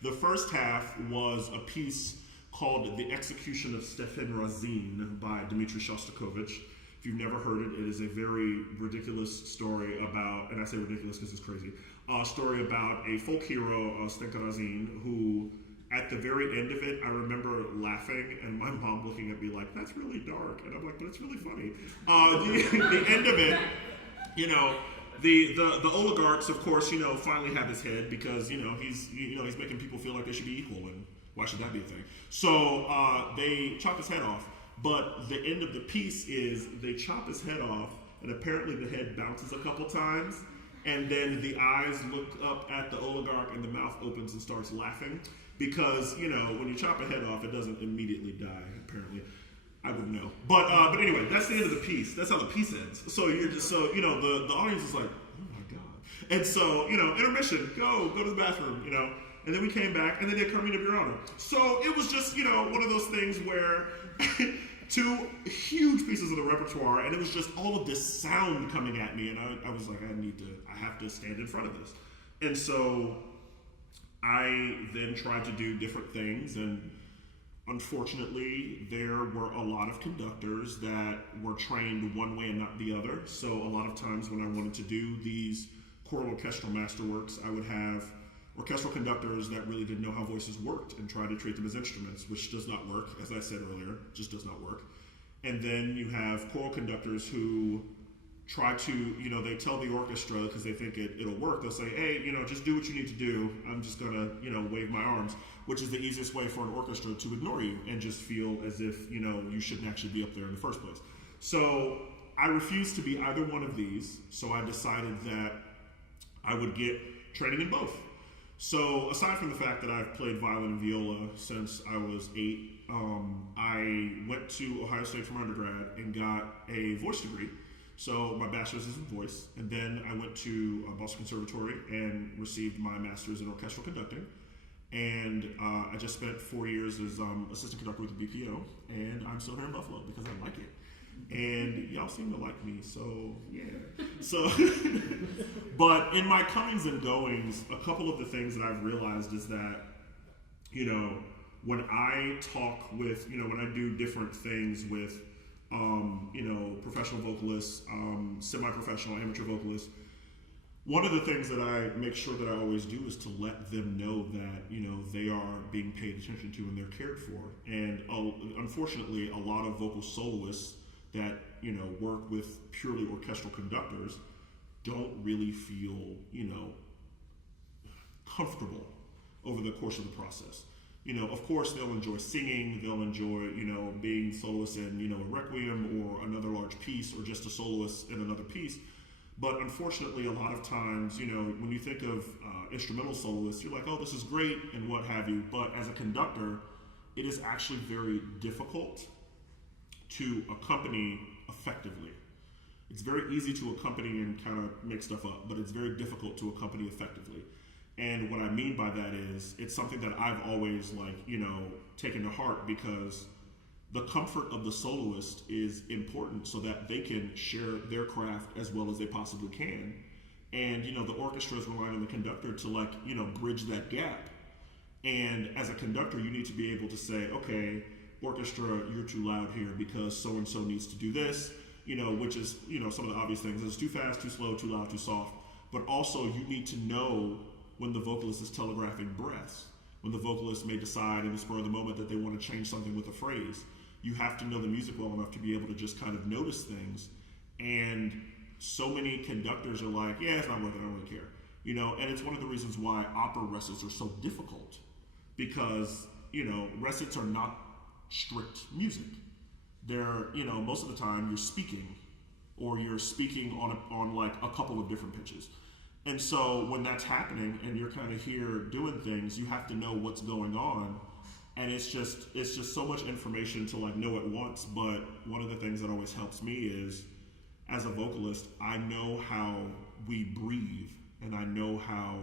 The first half was a piece called The Execution of Stefan Razin by Dmitri Shostakovich. If you've never heard it, it is a very ridiculous story about, and I say ridiculous because it's crazy, a story about a folk hero, Stefan Razin, who at the very end of it, I remember laughing and my mom looking at me like, that's really dark. And I'm like, but it's really funny. The end of it, the oligarchs, of course, finally have his head, because he's making people feel like they should be equal, and why should that be a thing? So they chop his head off, but the end of the piece is they chop his head off, and apparently the head bounces a couple times, and then the eyes look up at the oligarch, and the mouth opens and starts laughing, because when you chop a head off, it doesn't immediately die. Apparently. I wouldn't know, but anyway, that's the end of the piece. That's how the piece ends. So you're just the audience is like, oh my god, and so intermission, go to the bathroom, and then we came back and they did Carmina Burana. So it was just one of those things where 2 huge pieces of the repertoire, and it was just all of this sound coming at me, and I was like, I have to stand in front of this, and so I then tried to do different things, and unfortunately, there were a lot of conductors that were trained one way and not the other. So a lot of times when I wanted to do these choral orchestral masterworks, I would have orchestral conductors that really didn't know how voices worked and try to treat them as instruments, which does not work, as I said earlier, just does not work. And then you have choral conductors who try to, they tell the orchestra, because they think it'll work, they'll say, hey, just do what you need to do, I'm just gonna, wave my arms, which is the easiest way for an orchestra to ignore you and just feel as if, you shouldn't actually be up there in the first place. So I refused to be either one of these, so I decided that I would get training in both. So aside from the fact that I've played violin and viola since I was 8, I went to Ohio State for my undergrad and got a voice degree. So my bachelor's is in voice, and then I went to Boston Conservatory and received my master's in orchestral conducting. And I just spent 4 years as assistant conductor with the BPO, and I'm still here in Buffalo because I like it. And y'all seem to like me, so yeah. So, but in my comings and goings, a couple of the things that I've realized is that, when I talk with, when I do different things with, professional vocalists, semi-professional amateur vocalists, one of the things that I make sure that I always do is to let them know that, they are being paid attention to and they're cared for. And unfortunately, a lot of vocal soloists that, work with purely orchestral conductors don't really feel, comfortable over the course of the process. of course they'll enjoy singing, they'll enjoy, being soloists in, a requiem or another large piece, or just a soloist in another piece. But unfortunately, a lot of times, when you think of instrumental soloists, you're like, oh, this is great and what have you. But as a conductor, it is actually very difficult to accompany effectively. It's very easy to accompany and kind of make stuff up, but it's very difficult to accompany effectively. And what I mean by that is, it's something that I've always taken to heart, because the comfort of the soloist is important so that they can share their craft as well as they possibly can. And, the orchestra is relying on the conductor to bridge that gap. And as a conductor, you need to be able to say, okay, orchestra, you're too loud here because so-and-so needs to do this, which is, some of the obvious things. It's too fast, too slow, too loud, too soft. But also you need to know when the vocalist is telegraphing breaths, when the vocalist may decide in the spur of the moment that they want to change something with a phrase. You have to know the music well enough to be able to just kind of notice things. And so many conductors are like, yeah, it's not worth it, I don't really care. And it's one of the reasons why opera recits are so difficult, because, recits are not strict music. They're, most of the time you're speaking, or you're speaking on like a couple of different pitches. And so when that's happening and you're kind of here doing things, you have to know what's going on. And it's just so much information to know at once. But one of the things that always helps me is, as a vocalist, I know how we breathe, and I know how,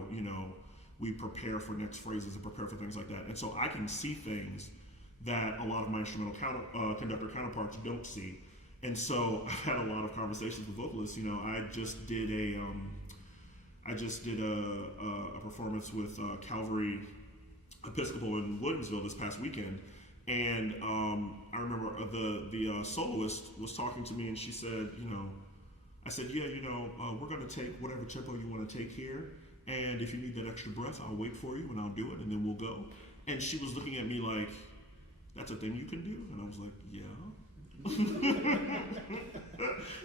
we prepare for next phrases and prepare for things like that. And so I can see things that a lot of my instrumental conductor counterparts don't see. And so I've had a lot of conversations with vocalists. I just did a performance with Calvary Episcopal in Williamsville this past weekend, and I remember the soloist was talking to me, and she said, I said, yeah, we're going to take whatever tempo you want to take here, and if you need that extra breath, I'll wait for you and I'll do it, and then we'll go. And she was looking at me like, that's a thing you can do? And I was like, yeah.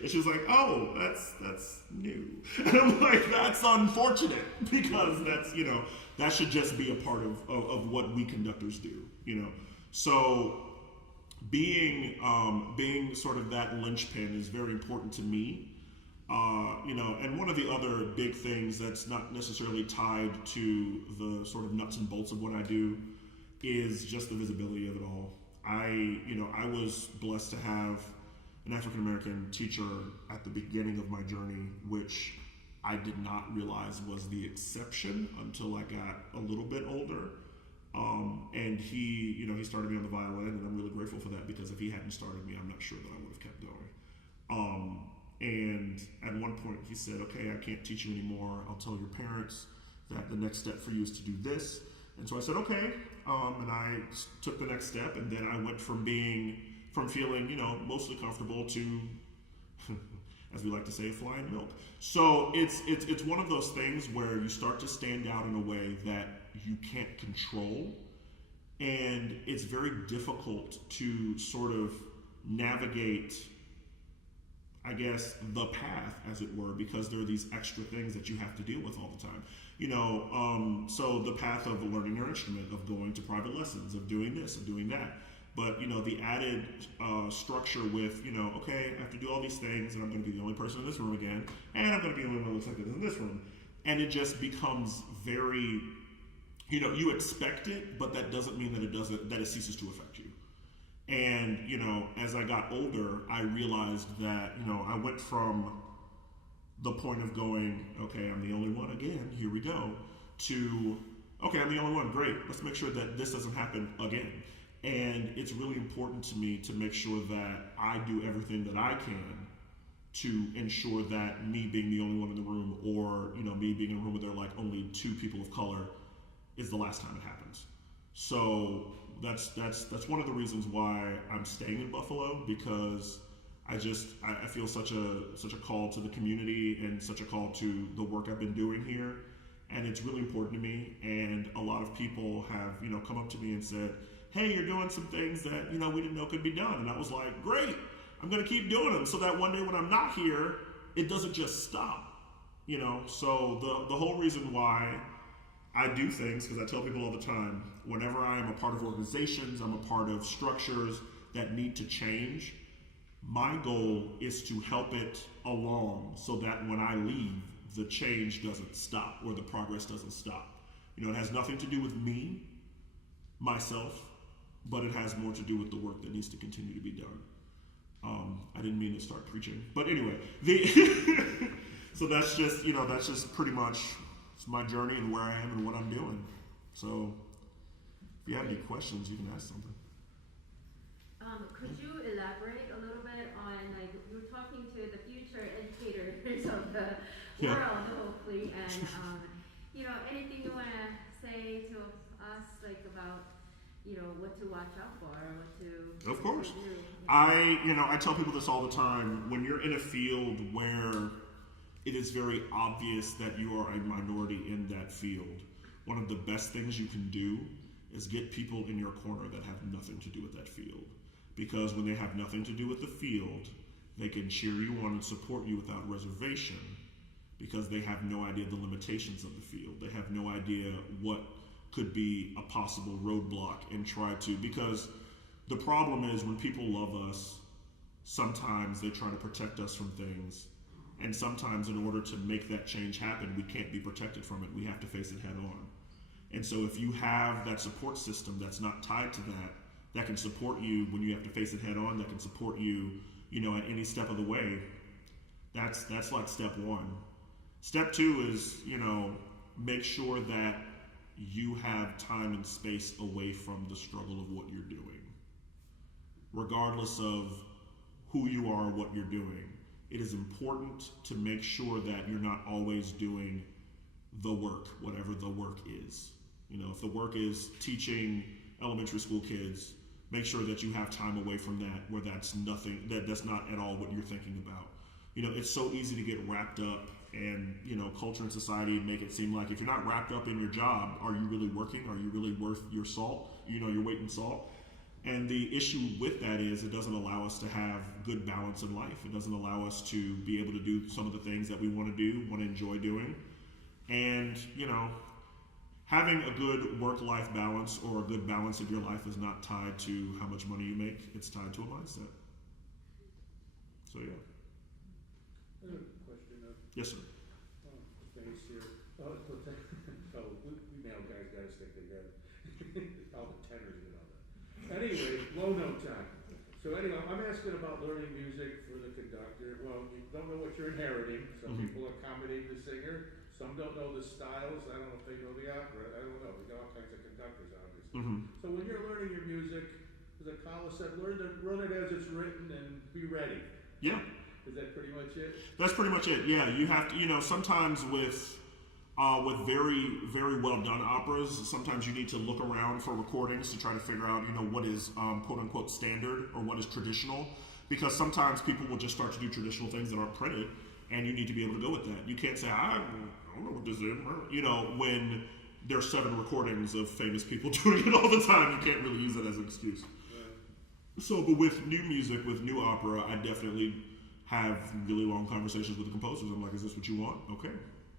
And she was like, oh, that's new. And I'm like, that's unfortunate, because that's, that should just be a part of what we conductors do, So being sort of that linchpin is very important to me. And one of the other big things that's not necessarily tied to the sort of nuts and bolts of what I do is just the visibility of it all. I was blessed to have an African-American teacher at the beginning of my journey, which I did not realize was the exception until I got a little bit older. And he started me on the violin, and I'm really grateful for that, because if he hadn't started me, I'm not sure that I would have kept going. And at one point he said, okay, I can't teach you anymore. I'll tell your parents that the next step for you is to do this. And so I said, okay. And I took the next step, and then I went from feeling, mostly comfortable to, as we like to say, flying milk. So it's one of those things where you start to stand out in a way that you can't control. And it's very difficult to sort of navigate, I guess, the path, as it were, because there are these extra things that you have to deal with all the time. So the path of learning your instrument, of going to private lessons, of doing this, of doing that. But, the added structure with, okay, I have to do all these things, and I'm going to be the only person in this room again, and I'm going to be the only one that looks like this in this room. And it just becomes very, you expect it, but that doesn't mean that it ceases to affect you. And, as I got older, I realized that, I went from the point of going, okay, I'm the only one again, here we go, to, okay, I'm the only one, great, let's make sure that this doesn't happen again. And it's really important to me to make sure that I do everything that I can to ensure that me being the only one in the room, or, me being in a room where there are like only two people of color, is the last time it happens. So that's one of the reasons why I'm staying in Buffalo, because I feel such a call to the community and such a call to the work I've been doing here, and it's really important to me. And a lot of people have come up to me and said, hey, you're doing some things that we didn't know could be done. And I was like, great, I'm gonna keep doing them, so that one day when I'm not here, it doesn't just stop. So the whole reason why I do things because I tell people all the time, whenever I am a part of organizations, I'm a part of structures that need to change, my goal is to help it along so that when I leave, the change doesn't stop or the progress doesn't stop. You know, it has nothing to do with me, myself, but it has more to do with the work that needs to continue to be done. I didn't mean to start preaching, but anyway, so that's just pretty much my journey and where I am and what I'm doing. So if you have any questions, you can ask something. Could you elaborate a little bit on, like, you're talking to the future educators of the world, hopefully, and anything you want to say to us, like, about, what to watch out for, what to Of course. do? I tell people this all the time. When you're in a field where it is very obvious that you are a minority in that field, one of the best things you can do is get people in your corner that have nothing to do with that field. Because when they have nothing to do with the field, they can cheer you on and support you without reservation because they have no idea the limitations of the field. They have no idea what could be a possible roadblock and because the problem is when people love us, sometimes they try to protect us from things. And sometimes in order to make that change happen, we can't be protected from it. We have to face it head on. And so if you have that support system that's not tied to that can support you when you have to face it head on, that can support you, at any step of the way, that's like step one. Step two is, make sure that you have time and space away from the struggle of what you're doing. Regardless of who you are, what you're doing, it is important to make sure that you're not always doing the work, whatever the work is. If the work is teaching elementary school kids, make sure that you have time away from that where that's not at all what you're thinking about. It's so easy to get wrapped up and, culture and society make it seem like if you're not wrapped up in your job, are you really working? Are you really worth your salt? Your weight in salt? And the issue with that is it doesn't allow us to have good balance in life. It doesn't allow us to be able to do some of the things that we want to do, want to enjoy doing. And, having a good work-life balance or a good balance in your life is not tied to how much money you make. It's tied to a mindset. So, yeah. I have a question. Yes, sir. Thanks here. We male guys got to stick together. All the tenors and all that. Anyway, low note time. So anyway, I'm asking about learning music for the conductor. Well, you don't know what you're inheriting. Some people accommodate the singer. Some don't know the styles. I don't know if they know the opera. I don't know. We got all kinds of conductors, obviously. So when you're learning your music, as Akala said, run it as it's written and be ready. Yeah. Is that pretty much it? That's pretty much it. Yeah, you have to. Sometimes with very, very well done operas, sometimes you need to look around for recordings to try to figure out, what is quote unquote standard or what is traditional. Because sometimes people will just start to do traditional things that aren't printed, and you need to be able to go with that. You can't say, I don't know what this is. When there are 7 recordings of famous people doing it all the time, you can't really use it as an excuse. Yeah. So, but with new music, with new opera, I definitely have really long conversations with the composers. I'm like, is this what you want? Okay.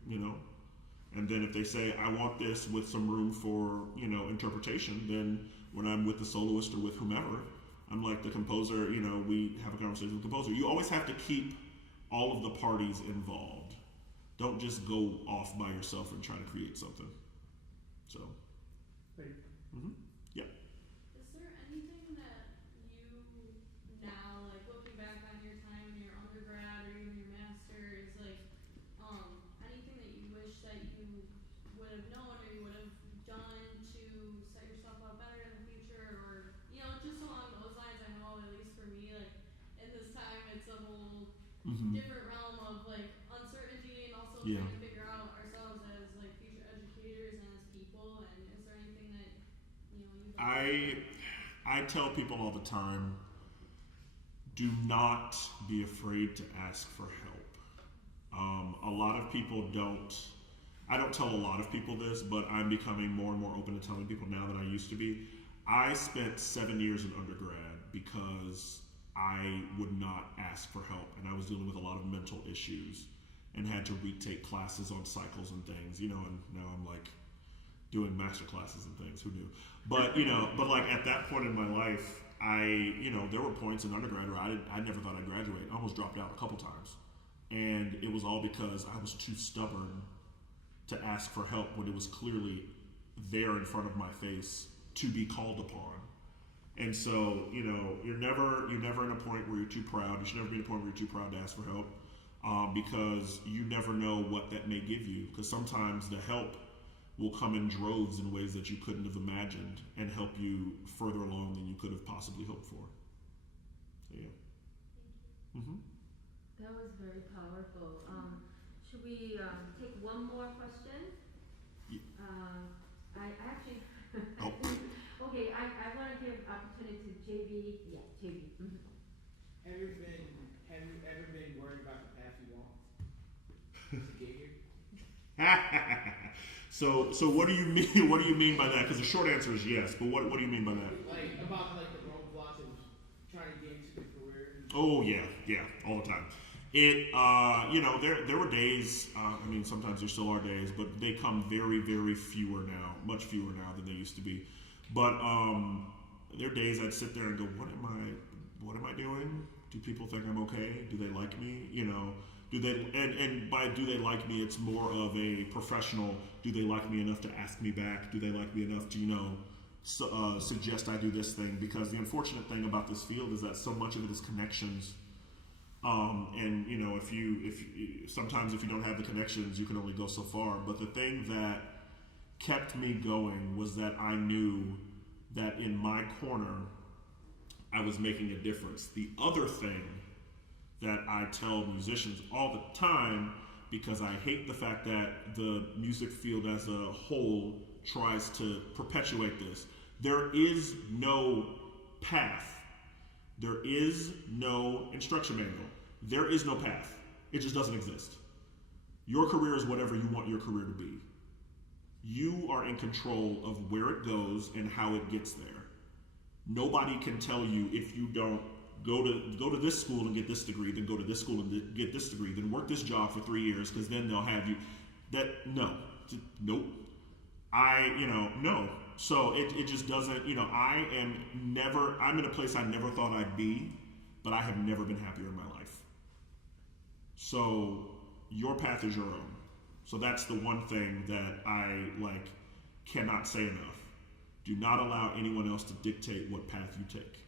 And then if they say, I want this with some room for, interpretation, then when I'm with the soloist or with whomever, I'm like the composer, we have a conversation with the composer. You always have to keep all of the parties involved. Don't just go off by yourself and try to create something. So. Yeah. Is there anything that you now, like looking back on your time in your undergrad or even your master's, like anything that you wish that you would have known or you would have done to set yourself up better in the future, or just along those lines? I know at least for me, like in this time, it's a whole different realm of like uncertainty and also trying to figure out ourselves as like future educators and as people. And is there anything that I tell people all the time, do not be afraid to ask for help. A lot of people don't. I don't tell a lot of people this, but I'm becoming more and more open to telling people now than I used to be. I spent 7 years in undergrad because I would not ask for help, and I was dealing with a lot of mental issues and had to retake classes on cycles and things, and now I'm like doing master classes and things. Who knew? But but like at that point in my life, there were points in undergrad where I never thought I'd graduate. I almost dropped out a couple times, and it was all because I was too stubborn to ask for help when it was clearly there in front of my face to be called upon. And so, you're never in a point where you're too proud. You should never be in a point where you're too proud to ask for help, because you never know what that may give you. Because sometimes the help will come in droves in ways that you couldn't have imagined and help you further along than you could have possibly hoped for. So, yeah. Mm-hmm. That was very powerful. Should we take one more question? Yeah. I actually. Oh. Okay, I want to give opportunity to JB. Yeah, JB. Mm-hmm. Have you ever been worried about the path you want to get here? So what do you mean? What do you mean by that? Because the short answer is yes. But what do you mean by that? Like about the roadblocks of trying to get into the career. Oh yeah, all the time. It there were days. Sometimes there still are days, but they come very, very fewer now. Much fewer now than they used to be. But there are days I'd sit there and go, what am I doing? Do people think I'm okay? Do they like me? Do they, and by do they like me, it's more of a professional, do they like me enough to ask me back? Do they like me enough to, suggest I do this thing? Because the unfortunate thing about this field is that so much of it is connections. Sometimes if you don't have the connections, you can only go so far. But the thing that kept me going was that I knew that in my corner, I was making a difference. The other thing that I tell musicians all the time, because I hate the fact that the music field as a whole tries to perpetuate this, there is no path. There is no instruction manual. There is no path. It just doesn't exist. Your career is whatever you want your career to be. You are in control of where it goes and how it gets there. Nobody can tell you if you don't go to this school and get this degree, then go to this school and get this degree, then work this job for 3 years because then they'll have you. Nope. No. So it just doesn't, I'm in a place I never thought I'd be, but I have never been happier in my life. So your path is your own. So that's the one thing that I cannot say enough. Do not allow anyone else to dictate what path you take.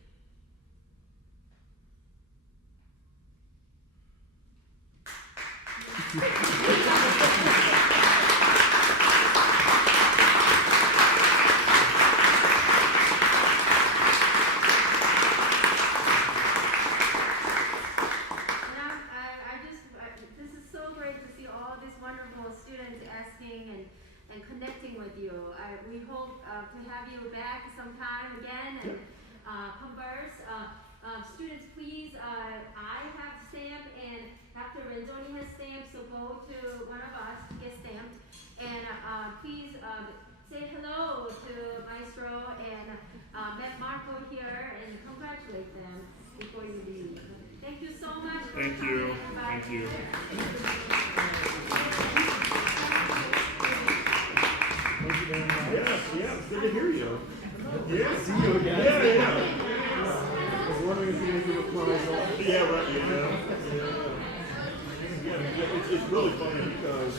This is so great to see all these wonderful students asking and connecting with you. We hope to have you back sometime again and converse. Students, please, I have stamped and Dr. Renzoni has stamped, so go to one of us to get stamped. And please say hello to Maestro and Marco here and congratulate them before you leave. Thank you so much for Thank coming, you. everybody. Thank you. Yeah, it's good to hear you. Yeah, see you again. Yeah. I was wondering if you need to reply. Yeah, right. Yeah. It's really funny because